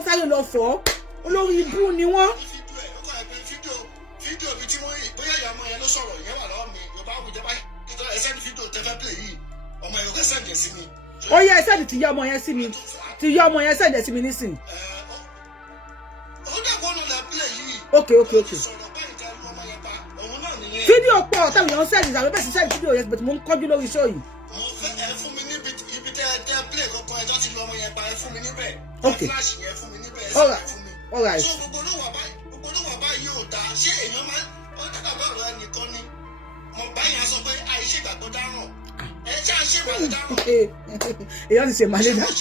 sáré lọ fọ olórí ibú ni wọ́n. Fídíò mi tí wọ́n yìí bóyá ìyá ọmọ yẹn ló sọ̀rọ̀ ìyẹn wà lọ́wọ́ mi Yorùbá àwùjọ báyìí ẹsẹ̀ ní fídíò tẹ́fẹ́ pè yìí ọmọ yẹn kò sẹ́ǹdẹ̀ sí mi. Ó yẹ ẹsẹ̀ ti yá ọmọ yẹn sí mi sẹ́ǹdẹ̀ sí mi nísìn. Ó dàgbọ́ ọ̀nà lẹ́ pè yìí. Ok. Fídíò pọ̀ táwọn èèyàn sẹ́ǹdì àwọn bẹ́ẹ̀ sì sẹ́ǹdì fídíò yẹn bẹ̀tẹ̀ mo ń kọ́jú lórí iṣẹ́ yìí. Mo fẹ́ ẹ fún mi níbi tẹ́ play kankan ẹjọ́ ti lu ọmọ yẹn pa ẹ fún mi níbẹ̀. Ok. Flash yẹn fún mi níbẹ̀ ẹ sì fún mi. All right. So gbogbo olówó báyìí yóò dáa ṣé èèyàn máa ó dàgbà bọ̀rọ̀ ẹnìkan ni mo báyìí á sọ pé àìṣe ìgbàgbọ́ dáràn ẹ ṣe àṣemàlẹ́ dáràn. Èèyàn ti ṣe màlẹ́ dáràn.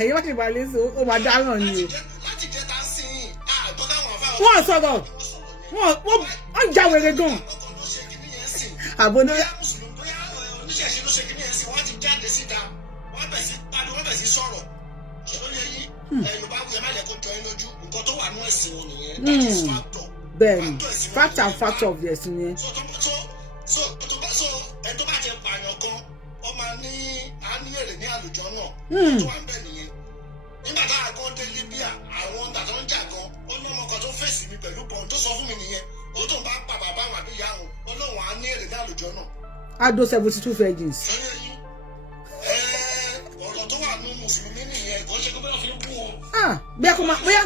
Èèyàn ti màlẹ́ sí ó máa dáràn ni o. láti jẹta sí i àgbọ̀ káwọn àfáà. Wọ́n sọ̀rọ̀ wọ́n já wèrè gan. Àbọ̀nà. Bóyá oníṣẹ̀ṣe ló ṣe kí ní ẹ̀ sìn wọ́n ti jáde síta wọ́n bẹ̀ sí pariwo wọ́n bẹ̀ sí sọ̀rọ̀ ṣé ó yẹ yín Yorùbá wuyẹ má lẹ kó jọ ẹ lójú nǹkan tó wà ní ẹ̀sìn wọn nìyẹn that is factor. Bẹ́ẹ̀ni factor of the ẹ̀sìn yẹn. So ẹ tó bá jẹ pààyàn kan ó máa ní èrè ní àlùjọ náà tó wà ń bẹ̀ nìyẹn. Nígbà tá a gan dé Libya àwọn tàtọ́ ń jà gan ó ní ọmọ kan tó fèsì mi pẹ̀lú pọ̀n tó sọ fún mi nìyẹn ó tó ń bá pa bàbá àwọn àbí ìyá àwọn Ọlọ́run á ní èrè ní àlùjọ náà. Ado 72 virgins. Ọ̀rọ̀ tó wà ní Mùsùlùmí nìyẹn kò ṣe kó bẹ́ẹ̀ fi ń bú wọn. Bóyá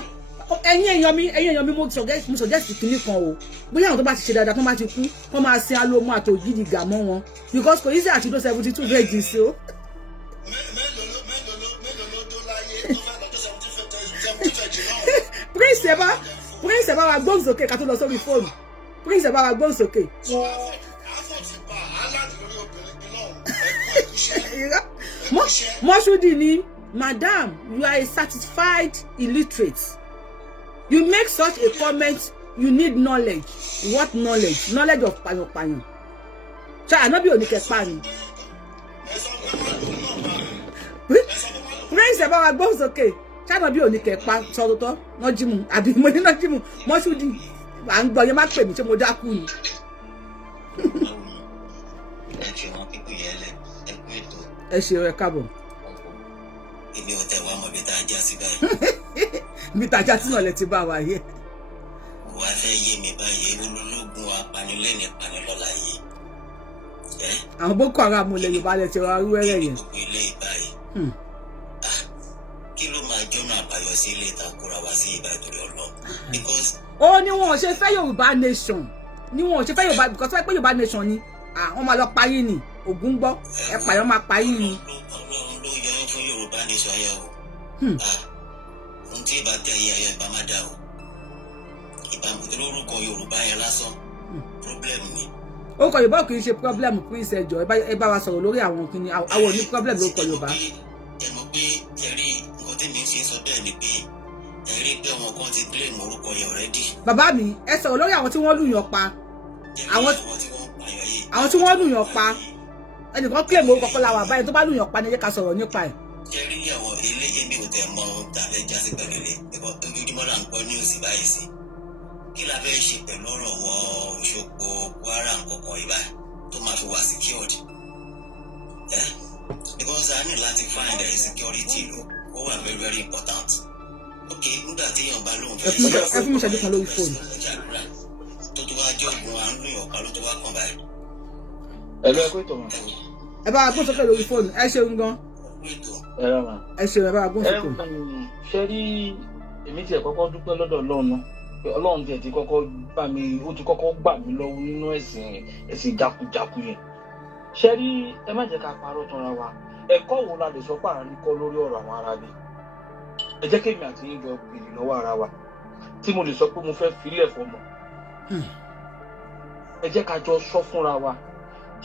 ẹ̀yin èèyàn mi mo suggest kìíní kan o bóyá àwọn tó bá ti ṣe dáadáa tó bá ti kú kó máa sin alómọ àti ògidì gà mọ́ wọn because kò easy àti do 72 virgins o. Mélòó ló dó láyé tó fẹ́ lọ́jọ́ 72 virgin náà. Prince ẹ bá wa gbóhùn sókè ká tó lọ sórí fóònù Prince ẹ bá wa gbóhùn sókè. Mọ́ṣúdì ni madam you are a certified illiterate you make such a comment you need knowledge what knowledge of payan ṣe ànábì òní kẹpa ni. Prince ẹ bá wa gbóhùn sókè ṣe ànábì òní kẹpa sọtọtọ nọjímù àbí mo ní nọjímù Mọ́ṣúdì à ń gbọ́ yẹn má pè mí ṣé mo dákú ni. ẹ ṣe ẹ káàbọ̀. èmi ò tẹ̀ wá mọ̀ bí tá a já sí báyìí. bí tá a já sí náà lẹ ti bá wa yẹ. wàá fẹ́ yé mi báyìí olólógún apanilẹ́ni panilọ́la yìí. àwọn Boko Haram ilẹ̀ Yorùbá lẹ ti ra wẹ́rẹ́ yẹn. gbogbo ilé ìbáyìí. kí ló máa jọ́nà àbáyọ sí ilé ìtakùrà wá sí ìbá ìtòrí Ọlọ́run. because. ó ní wọn ò ṣe fẹ́ Yorùbá nation ní wọn ò ṣe fẹ́ Yorùbá because wọ́n pẹ́ Yorùbá nation ni wọ́n máa lọ parí ni Ògún gbọ́ ẹ pààyàn máa parí ni. Ọlọ́run ló yọ fún Yorùbá nation yẹ o. ohun tí ìbá tẹ iye ayé ìbá má dá o. ìbámu tó lórúkọ Yorùbá yẹn lásán problem ni. orúkọ Yorùbá kì í ṣe problem Prince ẹjọ ẹ bá wa sọ̀rọ̀ lórí àwọn kìíní àwọn ò ní problem lórúkọ Yorùbá. ẹ mọ̀ pé ẹ̀rí nǹkan tí mi ṣe sọ bẹ́ẹ̀ ni pé ẹ̀rí pé ọmọ kan ti claim orúkọ yẹn already. bàbá mi ẹ sọ̀rọ̀ lórí àwọn tí wọ́n lùyàn pa àwọn tí wọ́n lùyàn pa ẹnìkan claim orúkọ kọ́lá wà báyìí tó bá lùyàn pa ni ẹ jẹ́ ká sọ̀rọ̀ nípa ẹ̀. ẹ̀rí àwọn eléyé mi ò tẹ̀ mọ tàbí jásí pẹ̀lú ilé ẹ̀kọ́ ojoojúmọ́ là ń gbọ́ news báyìí sí kí la fẹ́ ṣe pẹ̀lú ọ̀rọ̀ wọn Òṣogbo Kwara nǹkankan ibà tó máa fi wà secured because I need láti find a security lo ó wà very very important ok nígbà tí èèyàn bá lóun fẹ́ ẹ fún mi ṣẹ́jú kan lórí fóònù. tó tó wá jọ́gun à ń lù yàn ká ló tó wá kàn báyìí. ẹ lọ ẹkọ ìtọ̀mọ̀. ẹ bá wa gbọ́n sókè lórí fóònù ẹ ṣeun gan. ẹ ṣeun ẹ bá wa gbọ́n sókè. ṣe rí èmi tiẹ̀ kọ́kọ́ dúpẹ́ lọ́dọ̀ Ọlọ́run náà pé Ọlọ́run tiẹ̀ ti kọ́kọ́ bá mi ó ti kọ́kọ́ gbà mí lọ́wọ́ nínú ẹ̀sìn jákujáku yẹn. ṣe rí ẹ má jẹ́ ká parọ́ tanra wa ẹ̀kọ́ wo la lè sọ pé à ń kọ́ lórí ọ̀rọ̀ àwọn ará bí ẹ jẹ́ kémi àti yín jọ gbèrè lọ́wọ́ ara wa tí mo lè sọ pé mo fẹ́ filẹ̀ fọmọ ẹ jẹ́ ká jọ sọ fúnra wa.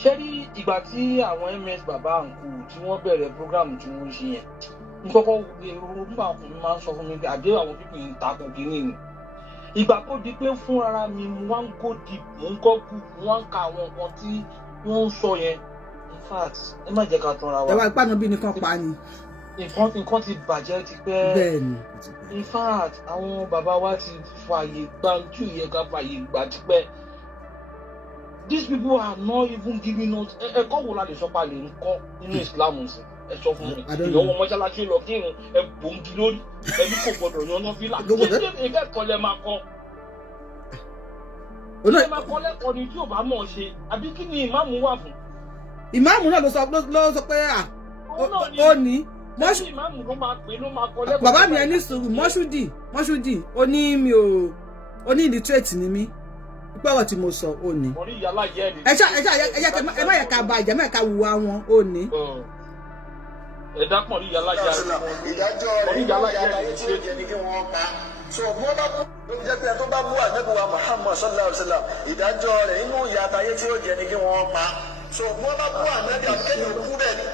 ṣé rí ìgbà tí àwọn ms bàbá àǹkù tí wọ́n bẹ̀rẹ̀ program tí wọ́n ń ṣe yẹn n kọ́kọ́ nígbà ọkùnrin máa ń sọ fún mi pé àdé àwọn pípì ń takùn kínní ni ìgbà tó di pé fúnra mi mo wá ń go deep mo ń gọ́ kú mo wá ń ka àwọn nǹkan tí wọ́n ń sọ yẹn in fact ẹ má jẹ́ ká tanra wa. ẹ wá ìpànà bí nìkan pa ni. nǹkan ti bàjẹ́ ti pẹ́. bẹ́ẹ̀ni. in fact àwọn bàbá wa ti fààyè gbà tí ò yẹ ká fààyè gbà ti pẹ́. these people are not even giving us ẹ̀kọ́ wo la lè sọ pa lè ń kọ́ nínú Islam sí ẹ sọ fún mi ìyọwọ́ mọ́ṣáláṣí lọ kírun ẹ gbòǹgì lórí ẹni kò gbọdọ̀ yan náà fílà ṣé ìfẹ́ kọ́ lẹ máa kọ́ ẹ máa kọ́ lẹ́kọ̀ọ́ ni tí ò bá mọ̀ ṣe àbí kí ni ìmáàmù wà fún. ìmáàmù náà ló sọ pé ó ní ìmáàmù ló máa pè ló máa kọ́ lẹ́kọ̀ọ́. bàbá mi ẹni sùúrù mọ́ṣúdì ó ní mi ò ní illiterate ni mí pé ọ̀rọ̀ tí mo sọ ó ní. ẹ má yẹ ká ba ìjà má yẹ ká wùwà wọn ó ní. ẹ̀dá pọ̀ ní yàrá yàrá ìdájọ́ rẹ̀ ìdájọ́ tí ó jẹ́ ní kí wọ́n pa. so bí wọ́n bá kú ló fi jẹ́ pé tó bá bú ànábì wa Muhammad sallallahu alaihi wasallam ìdájọ́ rẹ̀ inú ìyà àtayé tí ó jẹ́ ní kí wọ́n pa. so bí wọ́n bá bú ànábì àbíkẹ́yìn òkú bẹ́ẹ̀ ni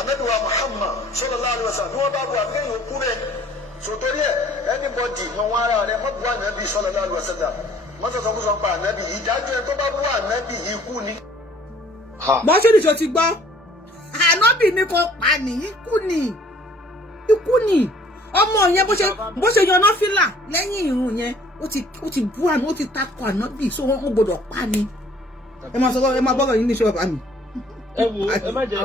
ànábì wa Muhammad sallallahu alaihi wasallam bí wọ́n bá bú àbíkẹ́yìn òkú bẹ́ẹ̀ so torí ẹ̀ anybody yan wọn ara rẹ̀ mọ́ bú ànábì sallallahu alaihi wasallam mọ́sọ̀sọ́ fún sọ pa ànábì ìdájọ́ ẹ̀ tó bá bú ànábì ikú ni. mọ́ṣúdì tó ti gbọ́ ànábì ní kò pa ní ikú ni ọmọ yẹn bó ṣe yan náfìlà lẹ́yìn ìrun yẹn ó ti bú àná ó ti takò ànábì so wọ́n gbọ́dọ̀ pa ni. ẹ máa bọ́rọ̀ yín ní iṣẹ́ bàbá mi. ẹ wo ẹ má jẹ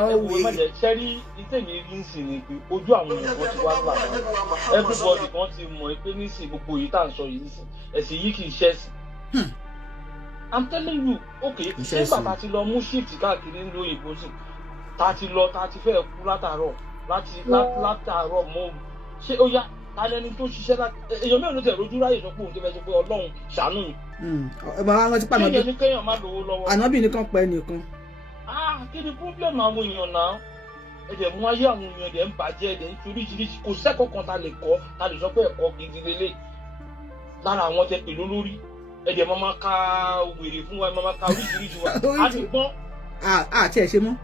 ṣẹ́rí ìtẹ̀mí rí sí ni pé ojú àwọn èèyàn kan ti wá gbà wọn everybody kan ti mọ̀ pé nísìnyí gbogbo yìí tá à ń sọ yìí nísìnyí ẹ̀sìn yìí kì í ṣẹ́sìn. I'm telling you okay ṣé bàbá ti lọ mú shift káàkiri ń lo òyìnbó sí ta ti fẹ́ kú látàárọ̀ mọ́ ṣé ó yá alẹ́ni tó ṣiṣẹ́ láti èèyàn mẹ́rin ló tẹ̀ rojú ráyè sọ pé òun tó fẹ́ sọ pé Ọlọ́run ṣàánú mi. bàbá wọn ti pa ànábì kéèyàn má lówó lọ́wọ́. ànábì nìkan pa ẹnìkan. kí ni pọ́blẹ́mù àwọn èèyàn náà ẹ̀jẹ̀ mú ayé àwọn èèyàn ẹ̀dẹ̀ ń bàjẹ́ ẹ̀dẹ̀ ń torí ìṣiríṣi kò sẹ́kọ̀ọ́ kan ta lè kọ́ ta lè sọ pé ẹ̀kọ́ gidi lélẹ̀ lára àwọn tẹ pè lólórí ẹ̀dẹ̀ máa ka wèrè fún wa máa ka oríṣiríṣi wa á ti gbọ́n. àti ẹ̀ ṣe mọ́.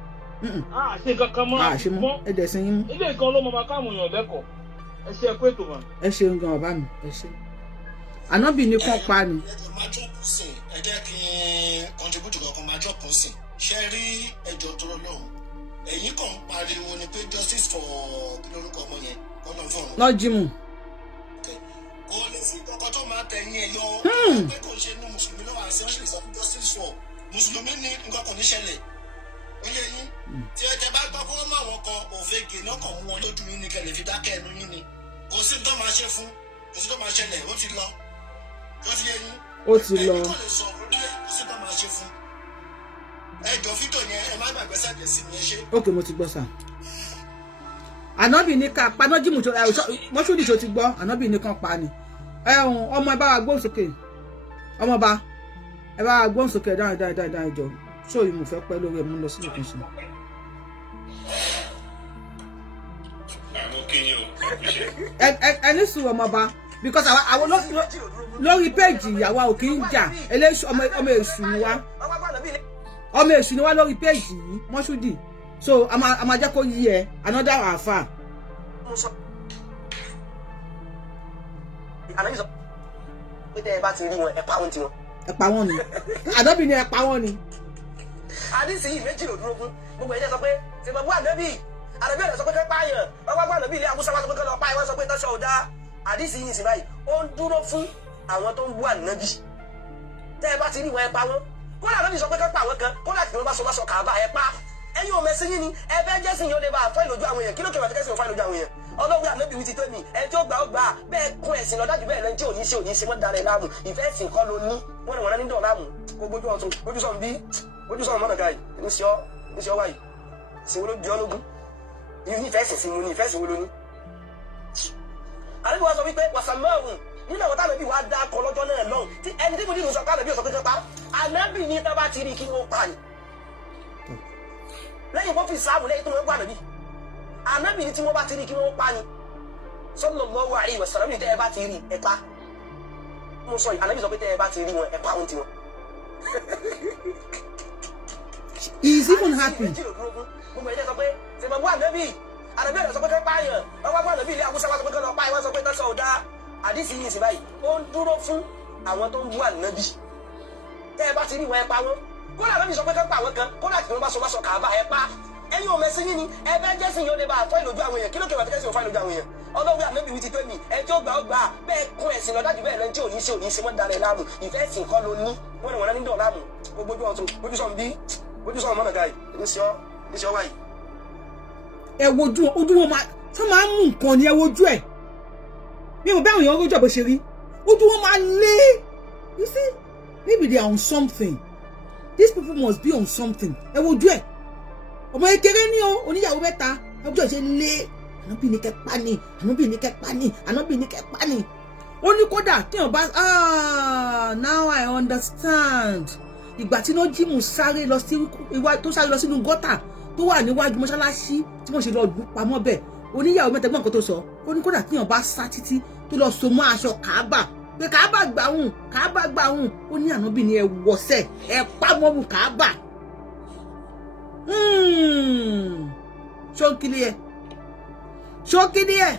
ṣe kankan mọ́ ṣe mọ́ ẹ̀dẹ̀ sin yín mọ́. ilé ìkan ló máa káwọn èèyàn lẹ́kọ̀ọ́ ẹ ṣe ẹ̀kọ́ ètò wọn. ẹ ṣeun gan ọba mi ẹ ṣe ànábì ní kàn pa ni. máa jọ́pù sí ẹ jẹ́ kí n contribute kankan máa jọ́pù sí ṣe rí ẹjọ́ tó lọ́hùn ẹ̀yìn kan pariwo ni pé justice for kí lórúkọ ọmọ yẹn kọ́nà fún ọ̀run. lọ́jìmù. kò lè sí ọkọ tó máa tẹ̀yìn ẹ̀ yọ pé kò ṣe inú mùsùlùmí lọ́wọ́ àti wọ́n ṣe lè sọ fún justice for mùsùlùmí ní nǹkan kò ní ṣẹlẹ̀ ó yẹ yín tí ẹ bá gbọ́ kó má wọn kọ òfegè náà kàn mú wọn lójú yín ní kẹlẹ̀ fi dákẹ́ ẹnu yín ni kò sí tó máa ṣe fún kò sí tó máa ṣẹlẹ̀ ó ti lọ ó ti yẹ yín ó ti lọ. ẹni tó lè sọ lórí ẹ kò sí tó máa ṣe fún ẹ jọ fídíò yẹn ẹ má gbàgbé sàjẹ sí mi ẹ ṣe. ok mo ti gbọ́ sà. ànábì ní ká panájú mọ́ṣúdì tó ti gbọ́ ànábì ní kan pa ni ọmọ ẹ bá wa gbóhùn sókè ọmọ bá ẹ bá wa gbóhùn sókè dáadáa ìjọ sóòyì mo fẹ́ pẹ́ lórí ẹ̀ mú lọ sí ìkànsí. ẹni sùn ọmọ bá because àwọn lórí péjì ìyàwó ò kì í jà eléṣù ọmọ èṣù ni wá ọmọ èṣù ni wá lórí péjì yìí mọ́ṣúdì so a máa jẹ́ kó yí ẹ another àfà. àlàyé sọ pé tẹ́ ẹ bá ti rí wọn ẹ pa wọn tiwọn. ẹ pa wọn ni àdọ́bì ni ẹ pa wọn ni. àdìsí yìí méjì ló dúró fún gbogbo ẹ̀jẹ̀ sọ pé ṣe máa bú ànábì ọ̀rẹ́ sọ pé kẹ́ pààyàn ọgbà bú ànábì ilé àbúṣe wá sọ pé kẹ́ lọ pa ìwọ́n sọ pé tọ́ṣọ ọ̀dá àdìsí yìí sì báyìí ó ń dúró fún àwọn tó ń bú ànábì tẹ́ ẹ bá ti rí wọn ẹ pa wọn kódà ànábì sọ pé kẹ́ pa àwọn kan kódà kí wọ́n bá sọ kàábà ẹ pa ẹ̀yin ò mẹsìn yín ni ẹ fẹ́ jẹ́sìn yóò lè bá àfọ́ ìlójú àwọn èèyàn kí ló kẹwàá tí kẹ́sìn ò fọ́ ìlójú àwọn èèyàn ọlọ́wọ́ ànábì wí ti tó mi ẹ tí ó gbà ó gbà bẹ́ẹ̀ kún ẹ̀sìn lọ dájú bẹ́ẹ̀ lẹ́ni tí ò ní ṣe mọ́ dára ẹ̀ láàmú ìfẹ́ ẹ̀sìn kọ́ ló ní wọ́n ní wọ́n ní dọ̀ láàmú gbogbo ojú ọ̀tún ojú sọ̀n bí ojú sọ̀n mọ́nà gáì ní ṣe ọ́ wáyìí ìsìn wo ló bí ọ́ lógún ní ìfẹ́ ẹ̀sìn sí mu ní ìfẹ́ ẹ̀sìn wo ló ní. àlejò wa sọ wípé wàsàmọ́ọ̀hún nínú àwọn táwọn ẹbí wa dá akọ lọ́jọ́ náà lọ́hùn tí ẹni tí kò ní ìsọ̀ká ànábì ọ̀sọ̀ pé pa ànábì ní tá bá ti rí kí wọ́n pa ni lẹ́yìn wọ́n fi sáàmù lẹ́yìn tó wọ́n gbà nàbí ànábì ní tí wọ́n bá ti rí kí wọ́n pa ni sallallahu alaihi wasallam ní tẹ́ ẹ bá ti rí ẹ pa mo sọ yìí ànábì sọ pé tẹ́ ẹ bá ti rí wọn ẹ pa wọn tiwọn. he is even happy. gbogbo ẹ̀jẹ̀ sọ pé ṣe máa bú ànábì ọ̀rẹ́ sọ pé kẹ́ pààyàn ọgbà bú ànábì ilé àbúṣe wá sọ pé kẹ́ lọ pa ìwọ́n sọ pé tọ́ṣọ ọ̀dá àdìsí yìí sì báyìí ó ń dúró fún àwọn tó ń bú ànábì tẹ́ ẹ bá ti rí wọn ẹ pa wọn kódà lóbi sọ pé kẹ́ pa àwọn kan kódà kí wọ́n bá sọ kàábà ẹ pa ẹ̀yin ò mẹsìn yín ni ẹ fẹ́ jẹ́sìn yóò lè bá àfọ́ ìlójú àwọn èèyàn kí ló kẹwàá tí kẹ́sìn ò fọ́ ìlójú àwọn èèyàn ọlọ́wọ́ ànábì wí ti tó mi ẹ tí ó gbà ó gbà bẹ́ẹ̀ kún ẹ̀sìn lọ dájú bẹ́ẹ̀ lẹ́ni tí ò ní ṣe mọ́ dára ẹ̀ láàmú ìfẹ́ ẹ̀sìn kọ́ ló ní wọ́n ní wọ́n ní dọ̀ láàmú gbogbo ojú ọ̀tún ojú sọ̀n bí ojú sọ̀n mọ́nà gáì ní ṣe ọ́ wáyìí. ẹ wojú ojú wọn tó máa ń mú nǹkan ni ẹ wojú ẹ bí mo bá àwọn èèyàn rojú ẹ bó ṣe rí ojú wọn máa lé you see maybe they are on something. These people must be on something. Ẹ wojú ẹ̀. Ọmọ kékeré ni o, oníyàwó mẹ́ta. Ọjọ́ ìṣe lé. Ànábì ní kẹ́ pa ni. Ànábì ní kẹ́ pa ni. Ànábì ní kẹ́ pa ni. Ó ní kódà tí wọ́n bá now I understand. Ìgbà tí iná jíìmù sáré lọ sí tó sáré lọ sínú gọ́tà tó wà níwájú mọ́ṣáláṣí tí wọ́n ṣe lọ lù pamọ́ bẹ̀. Oníyàwó mẹ́ta gbọ́n nǹkan tó sọ. Ó ní kódà tí wọ́n bá sá títí tó lọ so mọ́ aṣọ Káàbà. Pé Káàbà gbà hùn ó ní ànábì ní ẹ wọ̀sẹ̀ ẹ pamọ́mù Káàbà ṣókìlì ẹ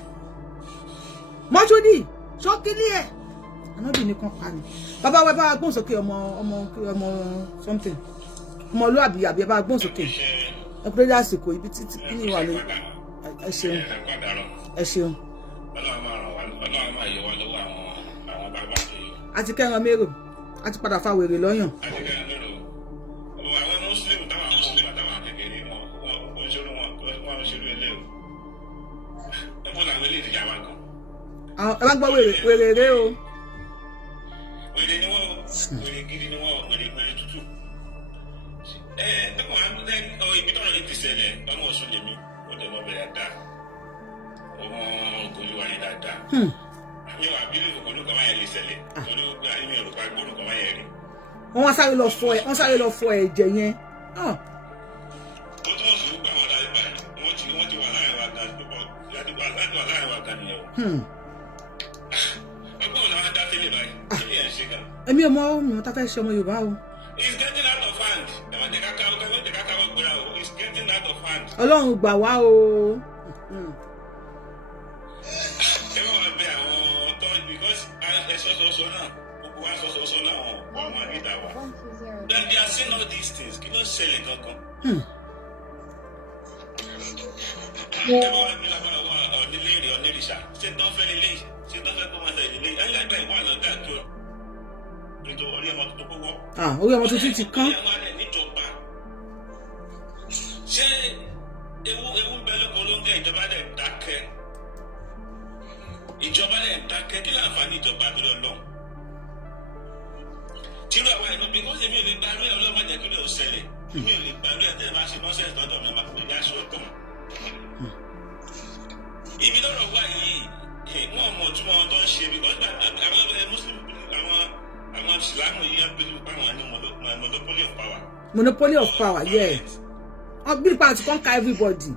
mọ́ṣúdì ṣókìlì ẹ ànábì ní kan pa ni bàbá wa bá gbóhùn sókè ọmọ something ọmọlúwàbí àbí ẹ bá gbóhùn sókè ẹ kúrẹ́ dé àsìkò ibi títí kí ni wà ní ẹ ṣeun àti kẹ́ran mérò àti padà fa wèrè lọ́yàn. àwọn mùsùlùmí táwọn àwọn ọmọ àtàwọn kékeré wọn ṣerú wọn ṣerú ilé o ẹ̀fọ́ làwọn ilé ìdíjà wa gan. ẹ bá gbọ́ wèrè rẹ o. wèrè ni wọn wèrè gidi ni wọn wèrè tútù. ibi tọ́nà ní ti ṣẹlẹ̀ ọmọ Ọ̀ṣun lèmi ó dẹ̀ mọ́ bẹ̀rẹ̀ dáa ọmọ Ògolúwa yẹn dáadáa. mi wà bí olùkọ́ máa yẹn lè ṣẹlẹ̀ torí ó gbé ayé mi olùkọ́ olùkọ́ máa yẹn rí. wọ́n sáré lọ fọ ẹ̀jẹ̀ yẹn. ó túmọ̀ sí gbà wọn láyé báyìí wọ́n ti wà láàrin wa gan púpọ̀ láti wà láàrin wa gan nìyẹn o. ọgbọ́n náà dá sílẹ̀ báyìí ilé ẹ̀ ń ṣe gan. èmi ò mọ tá fẹ́ ṣe ọmọ Yorùbá o. it's getting out of hand ẹ̀wọ̀n tẹ̀ka káwọ́ gbéra o it's getting out of hand. Ọlọ́run gbà wá o. ẹ wọ́n wá bẹ àwọn ọ̀tọ́ because ẹ̀sọ́sọ́sọ́ náà gbogbo wa sọ́sọ́sọ́ náà wọ́n máa ní ìdá wa. then they are saying all these things kí ló ń ṣẹlẹ̀ gangan. ẹ bá wá bí lábára wa nílé ìrìn onírìṣà ṣé tán fẹ́ lélẹ́yìí ṣé tán fẹ́ kó máa tẹ̀lé lélẹ́yìí ẹ̀yìn àgbà ìwà lọ́dà tó nítorí orí ọmọ tuntun kó wọ́. Orí ọmọ tuntun ti kán. níjọba ṣé ewu bẹ lóko ló ń gẹ ìjọba dẹ̀ dákẹ́ kí láǹfààní ìjọba àbúrò Ọlọ́run tírú àwa ìlú bí kò sí mi ò lè gbàgbé ọlọ́mọdé kí ló ṣẹlẹ̀ mi ò lè gbàgbé ẹ̀ tẹ́lẹ̀ máa ṣe nọ́ọ̀sẹ̀ lọ́dọ̀ mi máa pè láṣọ ọ̀tàn. Ibi lọ́rọ̀ wá yìí wọ́n mọ̀ tí wọ́n tó ń ṣe because àwọn Muslim àwọn Ìsìlámù yìí ń believe àwọn ní monopoly of power. Monopoly of power, yes. Wọ́n bí ipa àti conquer everybody.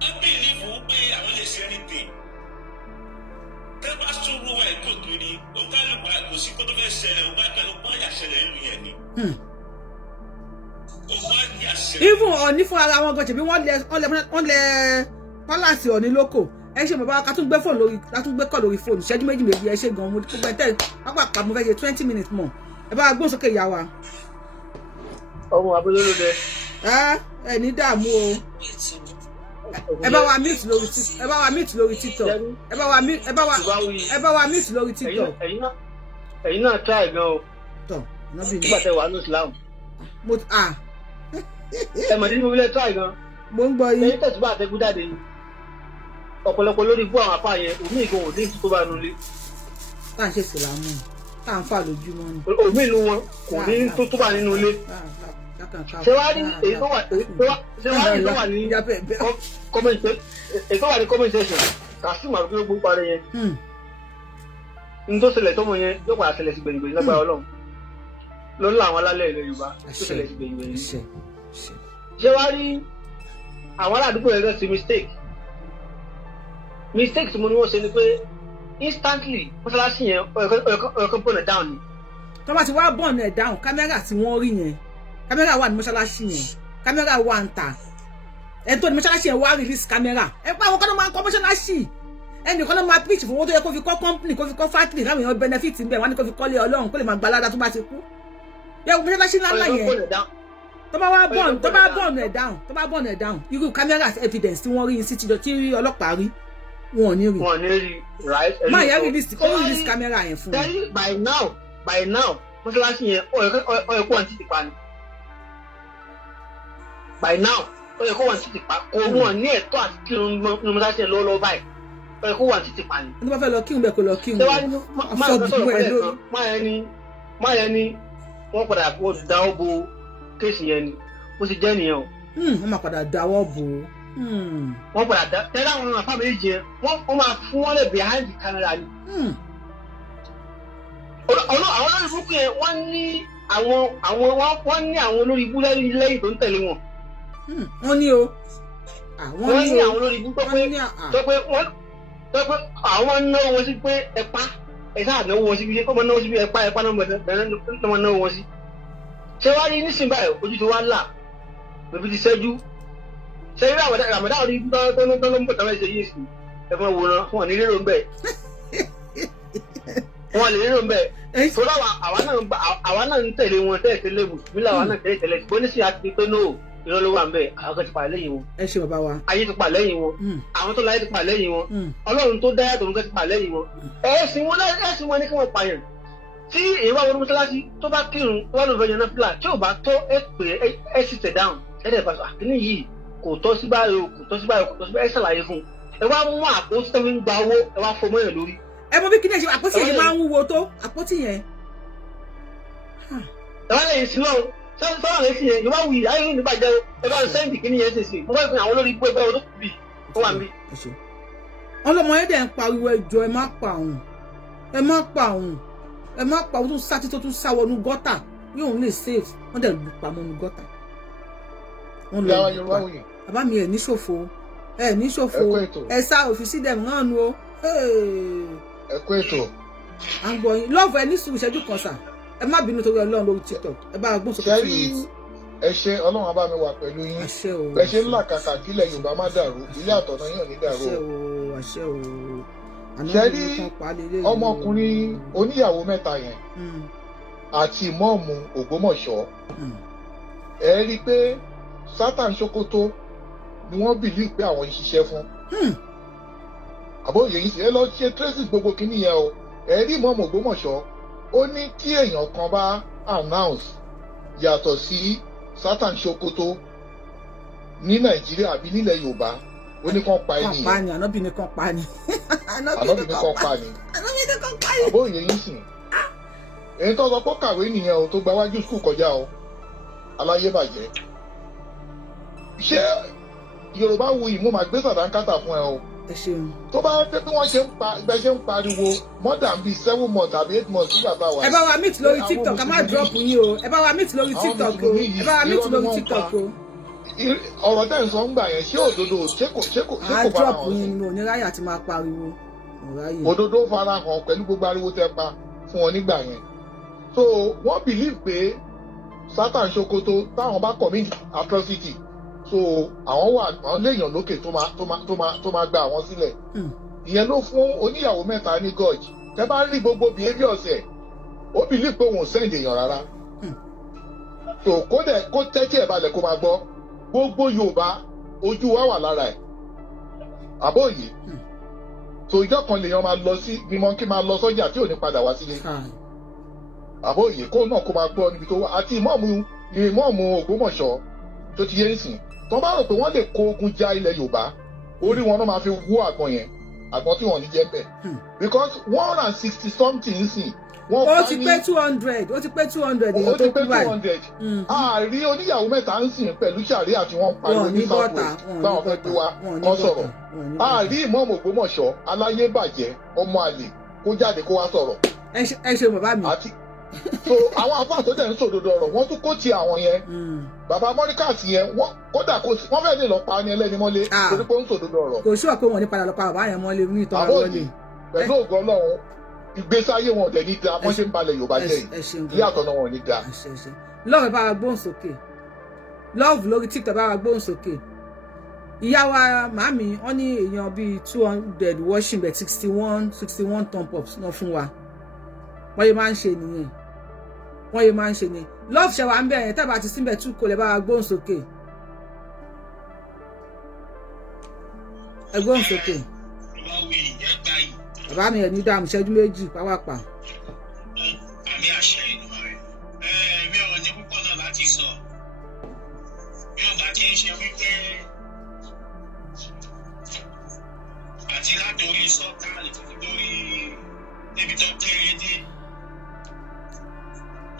Wọ́n believe pé àwọn lè ṣe anything. Tẹ́ bá sọ̀rọ̀ wa èkó kiri òkàlùkù kò sí kó tó fẹ́ ṣẹlẹ̀ òkàlùkù àyà ṣẹlẹ̀ ń lu yẹn ni. Even Ọọ̀ni fún ara wọn gan ṣebí wọ́n lẹ pálásì Ọọ̀ni lóko. Ẹ ṣe mọ̀ bá ká tún gbé fóònù lórí ká tún gbé kọ́ lórí fóònù ṣẹ́jú méjì ẹ ṣe gan mo gbogbo ẹ̀ tẹ́ pápá mo fẹ́ ṣe 20 minutes mọ̀ ẹ bá gbóhùn sókè ìyá wa. ọmọ abúlé ẹ ní dààmú o ẹ bá wa mute lórí TikTok ẹ bá wa mute lórí TikTok. ẹ̀yin náà try gan o. tọ nọbì ní. nígbà tẹ wà ní Islam. ẹ mọ̀ ní mo lè try gan. mo ń gbọ́ yín. ẹ̀yin tẹ̀síbà àtẹ̀kú jáde yìí ọ̀pọ̀lọpọ̀ lórí ibú àwọn apá yẹn òmí ìgbọ̀n òní tó bá nulẹ̀. tá à ń ṣe sìlámù tá à ń fà lójúmọ́ ni. òmí ìlú wọn kò ní tó bá nínú ilé. ṣé wàá rí èyí tó wà ní comment section kàṣímù àbúrò gbogbo parí yẹn. n tó ṣẹlẹ̀ tọ́mọ yẹn yóò padà ṣẹlẹ̀ sí gbẹ̀yìngbẹ̀yìn lágbára Ọlọ́run lórí àwọn alálẹ̀ ilẹ̀ Yorùbá tó ṣẹlẹ̀ sí gbẹ̀yìngbẹ̀yìn. ṣé wàá rí àwọn aládùúgbò yẹn lọ sí mistake tí mo ní wọ́n ṣe ni pé instantly mọ́ṣáláṣí yẹn ọ̀yọ̀kan bọ̀nà down ni. tó bá ti wá bọ̀nà ẹ̀ down kámẹ́rà tí wọ́n rí yẹn kámẹ́rà wà ní mọ́ṣáláṣí yẹn kámẹ́rà wà ń ta ẹni tó ní mọ́ṣáláṣí yẹn wá release kámẹ́rà ẹ pa àwọn kan náà máa ń kọ́ mọ́ṣáláṣí ẹnìkan náà máa pitch fún owó tó yẹ kó fi kọ́ company kó fi kọ́ factory káwọn èèyàn benefit ń bẹ̀ wọ́n ní kó fi kọ́lé Ọlọ́run kó lè máa gbalada tó bá ti kú yẹ mọ́ṣáláṣí ńlá yẹn tó bá bọ̀nà ẹ̀ down irú kámẹ́rà evidence tí wọ́n rí sí ti ọlọ́pàá rí wọn ò ní rí right. máa yẹ release camera yẹn fún mi. by now mọ́ṣáláṣí yẹn ọ̀yẹ̀kọ́ wọn ti pa ni. by now ọ̀yẹ̀kọ́ wọn ti pa òun ní ẹ̀tọ́ àti kí ló ń mọ́ṣáláṣí yẹn lọ́wọ́ báyìí ọ̀yẹ̀kọ́ wọn ti pa ni. ẹni bá fẹ́ lọ kírun bẹ́ẹ̀ kó lọ kírun bẹ́ẹ̀. máa yẹn ni wọ́n padà dáwọ́ bo kéèsì yẹn ni bó ti jẹ́ nìyẹn o. wọ́n máa padà dáwọ́ bò ó. wọ́n padà dá tẹ́lẹ̀ àwọn àpá méjì yẹn wọ́n máa fún wọn lè behind the camera ni. àwọn olórí burúkú yẹn wọ́n ní àwọn olórí ibú lẹ́yìn tó ń tẹ̀lé wọn. wọ́n ní o. wọ́n ní àwọn olórí ibú tó pé àwọn náwó wọn sí pé ẹ̀pá ẹ̀sà náwó wọn sí bí ọmọ náwó sí bí ẹ̀pá náà mọ̀ náwó wọn sí. ṣé wàá rí nísìnyí báyìí ojú tó wá là bèbí ti ṣẹ́jú. ṣé irú àwọn Ramadan orí ibú tó ń bọ̀ tàwọn ẹ̀ṣẹ̀ yìí sí ẹ̀fọn wòran wọn ní rírò ń bẹ̀. wọn lè rírò ń bẹ̀. torí àwa náà ń tẹ̀lé wọn tẹ́lẹ̀ mùsùlùmí làwa náà tẹ̀lé ṣùgbọ́n ní sí àti pé nóò irọ́ ló wà ń bẹ̀ àwọn kan ti pa lẹ́yìn wọn. ẹ ṣe bàbá wa. ayé ti pa lẹ́yìn wọn àwọn tó láyé ti pa lẹ́yìn wọn Ọlọ́run tó dáyà tó ń kẹ́ ti pa lẹ́yìn wọn. ẹ̀sìn wọn ní kí wọ́n pààyàn tí èyí wá wọnú mọ́ṣáláṣí tó bá kírun tó bá lọ fẹ́ yan náà fúlà tí ò bá tó ẹ sì tẹ̀ dáhùn ẹ dẹ̀ pàṣẹ àkíní yìí kò tọ́ sí báyìí kò tọ́ sí báyìí kò tọ́ sí báyìí ẹ ṣàlàyé fún un ẹ wá mú àpótí tó fi ń gba owó ẹ wá fọmọ yẹn lórí. ẹ mọ bí kí ni ẹ ṣe àpótí yẹn máa ń wúwo tó àpótí yẹn. ẹ wá lẹ́yìn sí náà sọ́wọ́n lè sí yẹn ìwà wuyì ayé yìí nígbàjẹ́ ẹ bá sẹ́ǹdì kí ni yẹn ṣe sí mo fẹ́ fi àwọn olórí gbé ẹgbẹ́ olókùn bì tó wà níbí. ọlọmọ yẹn dẹ̀ ń pariwo ẹjọ́ ẹ má pa òun ẹ má pa òun ẹ má pa òun tó sá títí tó sá wọnú gọ́tà yóò lè save wọ́n dẹ̀ lù pamọ́ nu gọ́tà. wọ́n lọ lù pa bàbá mi ẹ̀ ní ṣòfò ẹ sá òfìsí dẹ̀ náà nu o. ẹ kú ètò. à ń gbọ́ yín lọ́ọ̀fù ẹ ní sùúrù ìṣẹ́jú kan sà ẹ má bínú torí Ọlọ́run lórí TikTok ẹ bá gbọ́n sókè fún mi. ẹ ṣe Ọlọ́run á bá mi wà pẹ̀lú yín ẹ ṣe ńlá kàkà kílẹ̀ Yorùbá má dàrú ilé àtọ̀nà yàn ní dàrú. àṣẹ o ṣe rí ọmọkùnrin oníyàwó mẹ́ta yẹn àti ìmọ̀ọ́mù Ògbómọ̀ṣọ́ ẹ rí i pé Sátán Ṣókótó ni wọ́n bìlíì pé àwọn ń ṣiṣẹ́ fún àbóyè yìí ẹ lọ ṣe traces gbogbo kìíní yẹn o ẹ rí ìmọ̀ọ́mọ̀ Ògbómọ̀ṣọ́ ó ní tí èèyàn kan bá announce yàtọ̀ sí Satan Sokoto ní Nàìjíríà àbí nílẹ̀ Yorùbá ó ní kàn pa ẹni yẹn ànábì ní kàn pa ni ànábì ní kàn pa ni àbóyè yìí sìn èyí tó sọ pé kàwé nìyẹn o tó gba wájú skul kọjá o aláyé bàjẹ́ ṣé Yorùbá wuyì mo máa gbé sàdánkátà fún ẹ o tó bá jẹ́ bí wọ́n ṣe ń pariwo more than bíi 7 months àbí 8 months nígbà tá a wà. ẹ bá wa meet lórí TikTok ká má drop yín o ẹ bá wa meet lórí TikTok o ẹ bá wa meet lórí TikTok o. ọ̀rọ̀ tẹ́ ń sọ ń gbà yẹn ṣé òdodo ṣé kò fara hàn sí. a drop yín ni oníráyà ti máa pariwo. òdodo fara hàn pẹ̀lú gbogbo ariwo tẹ́ pa fún wọn nígbà yẹn so wọ́n believe pé Satan Sokoto táwọn bá commit atrocity so àwọn léèyàn lókè tó máa gba àwọn sílẹ̀ ìyẹn ló fún oníyàwó mẹ́ta ní gọ́ọ̀jì tẹ́ bá rí gbogbo behaviour ẹ̀ ó believe pé òun send èèyàn rárá so kó tẹ́tí ẹ̀ balẹ̀ kó máa gbọ́ gbogbo Yorùbá ojú wa wà lára ẹ̀ àbóyè so ìjọ kan lèèyàn máa lọ sí mímọ́ kí máa lọ sọ́jà tí ò ní padà wá sílé àbóyè kó náà kó máa gbọ́ níbi tó wà àti ìmọ̀ọ́mù Ògbómọ̀ṣọ́ tó ti yé nísìn tó bá rò pé wọ́n lè kó ogun já ilẹ̀ Yorùbá orí wọn náà máa fi wó àgbọn yẹn àgbọn tí wọ́n ní jẹ́ bẹ́ẹ̀ because 160 something sìn wọ́n ó ti pé 200 ó ti pé 200 èèyàn tó kú báyìí àárí oníyàwó mẹ́ta ń sìn pẹ̀lú sàríà tí wọ́n pariwo ní southwest báwọn fẹ́ gbé wa kọ́ sọ̀rọ̀ àárí ìmọ̀ọ́mù Ògbómọ̀ṣọ́ aláyé bàjẹ́ ọmọ àlè kó jáde kó wá sọ̀rọ̀. ẹ ṣe bàbá mi. so àwọn afá tó dẹ̀ ń sòdodo ọ̀rọ̀ wọ́n tún kó ti àwọn yẹn bàbá mọ́ríkàtì yẹn kódà wọ́n fẹ́ẹ́ lè lọ pa ní ẹlẹ́ni mọ́lé torí pé ó ń sòdodo ọ̀rọ̀. kò sí ọ̀pẹ wọn ní padà lọ pa bàbá yẹn mọ́lé ní ìtọ́ àwọn wọlé. pẹ̀lú ògo Ọlọ́run ìgbésí ayé wọn ọ̀dẹ̀ ní da wọ́n ṣe ń balẹ̀ Yorùbá jẹ́ yìí ilé àtọ̀nà wọn ní da. lọ́ọ̀rù bá wa gbóhùn sókè lọ́ọ̀rù lórí TikTok bá wa gbóhùn sókè ìyá wa màmí wọ́n ní èèyàn bíi 200 washing bed 61 thumb ups náà fún wa wọ́n yẹ máa ń ṣe nìyẹn wọ́n yẹ máa ń ṣe ni love ṣe wà ń bẹ̀rẹ̀ tábà ti síbẹ̀ tún kò lè bá wa gbóhùn sókè ẹ gbóhùn sókè bàbá mi ẹ̀ ní dáàmú ìṣẹ́jú méjì pàápàá. àmì àṣẹ ìlú rẹ̀ mi ò ní púpọ̀ náà láti sọ mi ò bá ti ń ṣe wípé àti látòrí sọ́tàlì lórí níbi tó kéré dé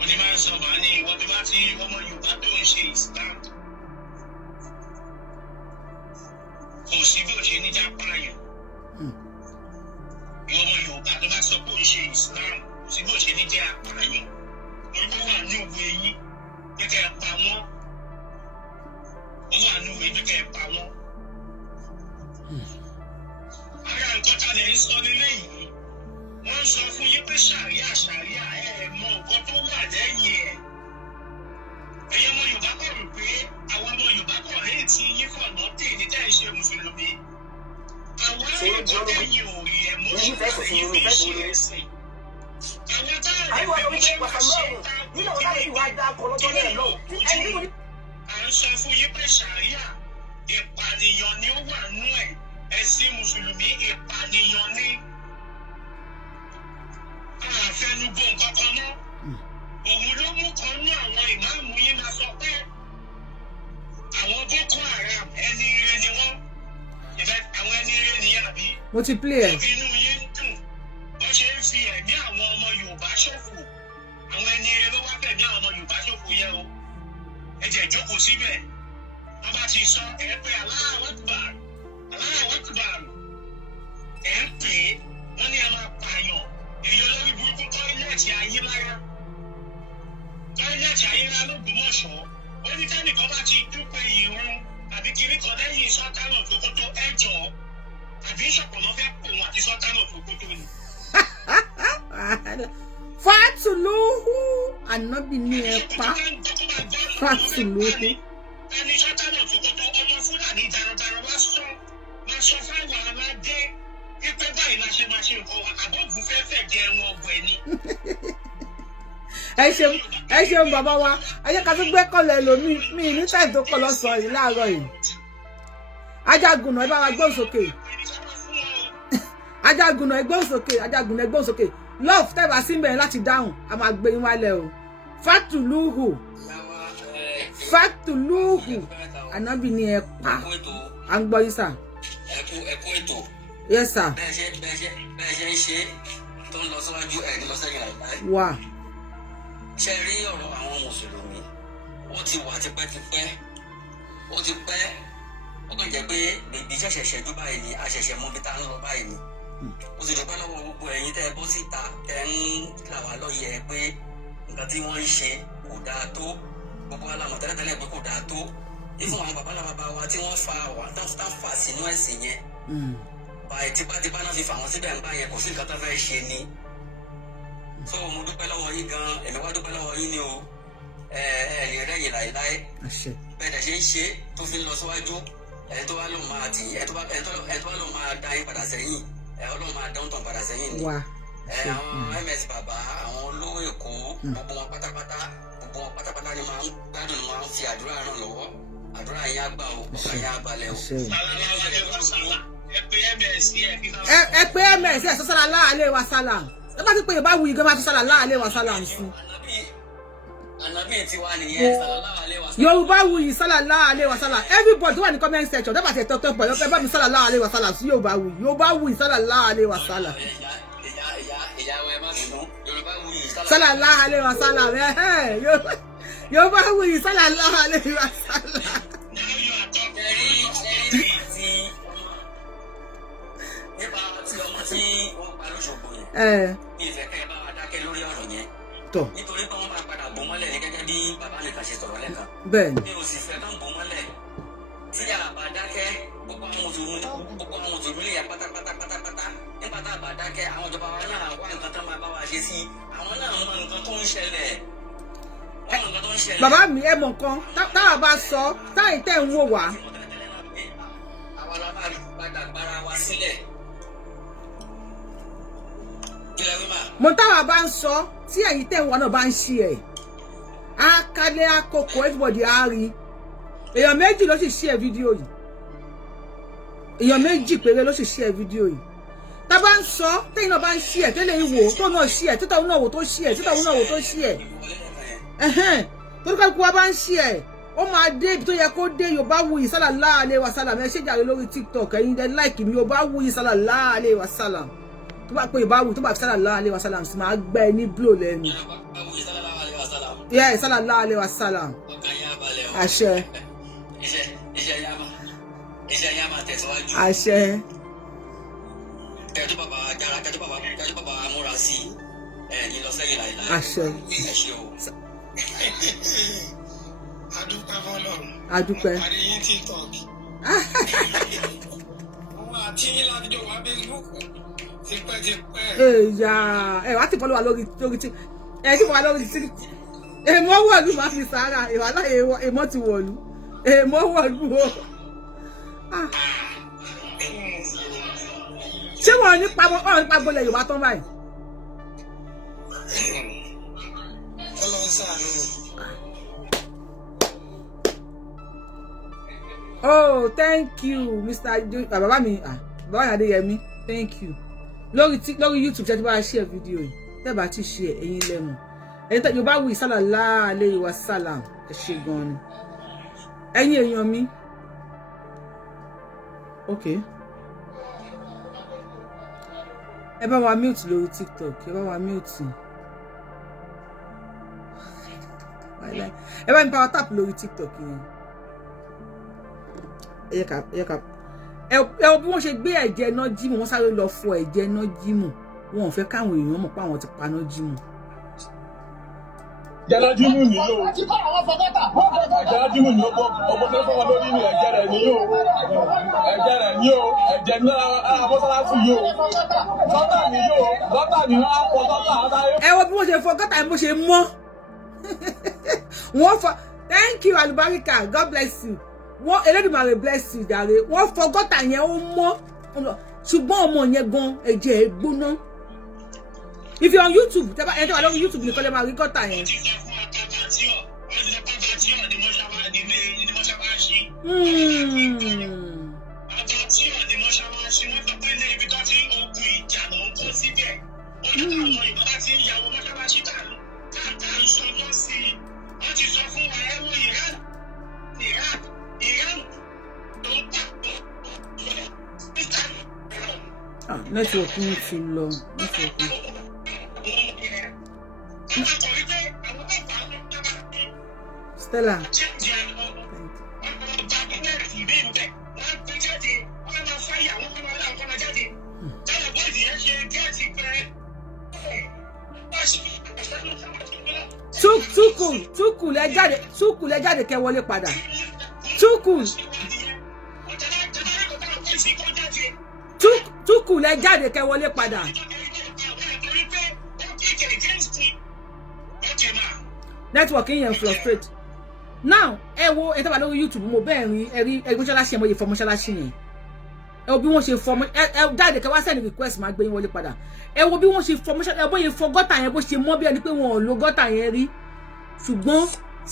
òní máa ń sọ bá ní ìwọ bí bá ti ọmọ Yorùbá tó ń ṣe Islam kò sí bó ṣe níjà pààyàn ìwọ ọmọ Yorùbá tó bá sọ pé ó ń ṣe Islam kò sí bó ṣe níjà pààyàn orúkọ wà ní òwe yín kẹkẹ pa wọn ó wà ní òwe kẹkẹ pa wọn. ara nǹkan tá a lè sọ nílé yìí wọ́n ń sọ fún yín pé ṣàríà mọ nǹkan tó wà lẹ́yìn ẹ̀. ẹ̀yin ọmọ Yorùbá kọ̀ rò pé àwọn ọmọ Yorùbá kọ̀ lẹ́yìn tí yín fọ̀ nọ́tì ní tẹ́ ẹ̀ ṣe mùsùlùmí. àwọn ọmọ tẹ̀yìn ò rí ẹ̀ mọ́ nípa ẹ̀yìn fi ṣe ẹ̀sìn. àwọn táwọn ẹ̀fẹ̀ wọ́n ṣe máa ṣe ta à ń sọ fún yín pé ṣàríà ìpànìyàn ni ó wà nú ẹ̀ ẹ̀sìn mùsùlùmí ìpànìyàn ni. àfẹnugbo nǹkan kan náà òun ló mú kan ní àwọn ìmáàmù yín máa sọ pé àwọn Boko Haram ẹni ire ni wọ́n àwọn ẹni ire nìyẹn àbí. mo ti play ẹ. inú yín dùn wọ́n ṣe ń fi ẹ̀mí àwọn ọmọ Yorùbá ṣòfò àwọn ẹni ire ló wá fẹ̀mí àwọn ọmọ Yorùbá ṣòfò yẹn o ẹ jẹ́ jókòó síbẹ̀ wọ́n bá ti sọ ẹ pé Allahu Akbar ẹ ń pè é wọ́n ní ẹ máa pààyàn èyí olórí burúkú tọ́ílẹ̀tì ayélára l'Ógbómọ̀ṣọ́ ó ní tẹ́nìkan bá ti dúpẹ́ ìrun àbí kiri kan lẹ́yìn sọ́tánà Sókótó ẹ̀jọ̀ àbí ṣọ̀pọ̀nà fẹ́ pò wọn àti sọ́tánà Sókótó ni. Fátùlùhù ànábì ní ẹ pa Fátùlùhù. ẹni sọ́tánà Sókótó ọmọ Fúlàní darandaran wá sọ fáwọn aládé pípẹ́ báyìí la ṣe máa ṣe nǹkan wa àbọ̀gùn fẹ́fẹ́ jẹ ẹran ọgbọ̀n ẹni. ẹ ṣeun bàbá wa ayé ká tó gbé kọlẹ̀ lómi mi ní táì tó kọ lọ́sàn yìí láàárọ̀ yìí ajagun náà ẹ bá wa gbọ́ sókè Ajagunna ẹgbọ́n sókè. Love tẹ́ bá sí ńbẹ̀ láti dáhùn. A máa gbé yín wálẹ̀ o. Fatuluhu. Ànábì ni ẹ pa. À ń gbọ́ yín sà. Ẹkú ètò. Yes sir. Bẹ́ẹ̀ ṣe ń ṣe tó ń lọ síwájú ẹ̀ ní lọ́sẹ̀yìn láìpẹ́. Wà. Ṣé rí ọ̀rọ̀ àwọn mùsùlùmí? Ó ti wà tipẹ́tipẹ́. Ó ti pẹ́. Ó kàn jẹ́ pé bèbí ṣẹ̀ṣẹ̀ ṣẹ́jú báyìí ni a ṣẹ̀ṣẹ̀ mú bí tá ń lọ báyìí ni. Ó sì dúpẹ́ lọ́wọ́ gbogbo ẹ̀yin tẹ́ ẹ bọ́ síta tẹ́ ń là wá lóye pé nǹkan tí wọ́n ń ṣe kò dáa tó. Gbogbo alamọ̀ tẹ́lẹ̀tẹ́lẹ̀ pé kò dáa tó. Ìfún àwọn bàbá wa tí wọ́n fa wà tán fà sínú ẹ̀sìn yẹn. Báyìí tipátipá náà fi fà wọ́n síbẹ̀ ń bá yẹn kò sí nǹkan tó fẹ́ ṣe ni. So mo dúpẹ́ lọ́wọ́ yín gan-an, èmi wá dúpẹ́ lọ́wọ́ yín ni o. Ẹ̀ẹ́dì rẹ̀yìn láìláì. Bẹ́ẹ̀ ṣe ń ṣe tó fi ń lọ síwájú. Ẹ̀ tó wá ló máa tì ẹ̀ tó wá ló máa dá yín padà sẹ́yìn. Ọlọ́run máa dán tán padà sẹ́yìn ni. Àwọn ms bàbá àwọn olówó Èkó gbogbo wọn pátápátá ni máa ń gbádùn máa ń fi àdúrà ràn lọ́wọ́. Àdúrà yín á gbà o, ọkàn yín á balẹ̀ o. Ẹ pé ms ẹ sọ sallallahu alaihi wasallam. Ẹ bá ti pé Yorùbá wuyi gan máa fi sallallahu alaihi wasallam sí. Ànábì tiwa nìyẹn sallallahu alaihi wasallam. Yorùbá wuyi sallallahu alaihi wasallam. Everybody wà ní comment section. Dẹ́gbà tẹ̀ tọ́tọ́ pọ̀ ẹ bá mi sallallahu alaihi wasallam sí Yorùbá wuyi. Yorùbá wuyi sallallahu alaihi wasallam. Ìyàwó ẹ má bínú. Yorùbá wuyi sallallahu alaihi wasallam. Yorùbá wuyi sallallahu alaihi wasallam. Nípa tí ọmọ tí wọ́n pa lóṣogbo yẹn. Ní ìfẹ́ kẹ́ ẹ bá wa dákẹ́ lórí ọ̀rọ̀ yẹn. Nítorí pé wọ́n máa padà bò mọ́lẹ̀ ní gẹ́gẹ́ bí bàbá mi kan ṣe sọ̀rọ̀ lẹ́kan. Bẹ́ẹ̀ni. Mi ò sì fẹ́ kán bò mọ́lẹ̀. Tí àbá dákẹ́ gbogbo àwọn mùsùlùmí lè yà pátápátá. Nígbà tá a bá dákẹ́ àwọn ìjọba wa náà wá nǹkan tó máa bá wa ṣe sí. Àwọn náà mọ nǹkan tó ń ṣẹlẹ̀. Bàbá mi ẹ mọ̀ nǹkan táwa bá sọ táyì tẹ̀ ń wò wá. Àwọn alábàárì padà gbára wa sílẹ̀. Mo táwa bá ń sọ tí ẹ̀yin tẹ̀ ń wọ́n náà bá ń ṣe ẹ̀. Akálẹ̀ akoko everybody á rí. Èèyàn méjì ló sì share fídíò yìí. Èèyàn méjì péré ló sì share fídíò yìí. Tá bá ń sọ tẹ́yìn náà bá ń share tẹ́lẹ̀ ìwò tó náà share títà òun náà wò tó share títà òun náà wò tó share. Torí kálukú wa bá ń share ó máa dé ibi tó yẹ kó dé. Yorùbá wuyi sallallahu alaihi wasallam. Ẹ ṣe jàre lórí TikTok ẹ̀yin dẹ like mi Yorùbá wuyi sallallahu alaihi wasallam. Tó bá pé Yorùbá wuyi tó bá fi sallallahu alaihi wasallam sì máa gbẹ́ ní blow lẹ́nu. Yeah, sallallahu alaihi wasallam. Àṣẹ. Iṣẹ́ yá máa tẹ̀síwájú. Àṣẹ. Kẹ́jú bàbá múra sí ní lọ sẹ́yìn láìláì. Àṣẹ. Ẹ ṣé o. Adúpẹ́ fọlọ́run. Adúpẹ́. Àdéhìn TikTok. Àwọn àti yín lájọ wá Facebook tipẹ́tipẹ́. Ẹ wá ti fọ́lọ́ wa lórí tí ẹ ti fọ́lọ́ wa lórí tí èmọ́ wọ̀lú máa fi sára ìwàlá èmọ́ ti wọ̀lú èmọ́ wọ̀lú o. Ṣé wọ́n ní pagbolẹ̀ Yorùbá tán báyìí? Ọlọ́run ṣàánú. Oh, thank you, Mr. Bàbá mi, Bàbá Adéyẹmí, thank you. Lórí YouTube ṣe ti bá share fídíò yìí. Tẹ́ bá ti share ẹ̀yin lẹ́nu. Ẹ̀yin tẹ́ Yorùbá wuyi sallallahu alaihi wasallam. Ẹ ṣé gan ni. Ẹ̀yin èèyàn mi. Okay. Ẹ bá wa mute lórí TikTok. Ẹ bá wa mute. Ẹ bá mi power tap lórí TikTok yẹn. Ẹ bí wọ́n ṣe gbé ẹ̀jẹ̀ náà jímù wọ́n sáré lọ fọ ẹ̀jẹ̀ náà jímù wọn ò fẹ́ káwọn èèyàn mọ̀ pé àwọn ti paná jímù. Jẹ́lájímù nílò. Jẹ́lájímù nílò ọgbọ́n tó fọwọ́ lórí ní ẹ̀jẹ̀ rẹ̀ ní yóò. Ẹ̀jẹ̀ rẹ̀ ní yóò. Ẹ̀jẹ̀ náà àbọ̀sálásù yóò. Lọ́tà ní yóò. Lọ́tà ní wọ́n á pọ̀ lọ́tà. Ẹ wo bí wọ́n ṣe fọ gọ́tà ẹ̀ bó ṣe mọ́. Wọ́n fọ thank you Alubarika God bless you. Wọ́n Elédùmarè bless you jàre. Wọ́n fọ gọ́tà yẹn ó mọ́. Ṣùgbọ́n ọmọ yẹn gan ẹ̀jẹ̀ ẹ̀ gbóná. If you're on YouTube, tẹ́ bá lórí YouTube nìkan lè máa rí gọ́tà yẹn. lọ sí wọ́n ti sọ fún wa ẹ̀wọ̀n Iran tó ń pàtó network yìí ti lọ network yìí. Stella. Túkù lẹ jáde kẹ́ wọlé padà. Túkù lẹ jáde kẹ́ wọlé padà. Network yẹn frustrate. Now ẹ wo ẹ tẹ́wà lórí YouTube mo bẹ́ẹ̀ rí ẹ̀rí mọ́ṣáláṣí mo yẹ fọ mọ́ṣáláṣí yẹn. Ẹ wo bí wọ́n ṣe fọ ẹ jáde kẹ́ wá send request máa gbé yín wọlé padà. Ẹ wo bí wọ́n ṣe fọ mọ́ṣáláṣí ẹ bó yẹ fọ gọ́tà yẹn bó ṣe mọ́ bí ẹni pé wọn ò lo gọ́tà yẹn rí. Ṣùgbọ́n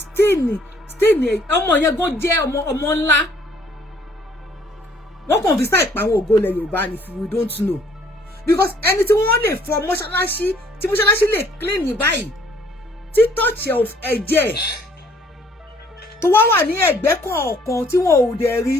stain ọmọ yẹn gan jẹ́ ọmọ ńlá. Wọ́n kàn fi sáì pa àwọn ògo ilẹ̀ Yorùbá ni if we don't know. Because ẹni tí wọ́n lè fọ mọ́ṣáláṣí tí mọ́ṣáláṣí lè clean ní báyìí tí touch of ẹ̀jẹ̀ tó wá wà ní ẹ̀gbẹ́ kọ̀ọ̀kan tí wọn ò dẹ̀ rí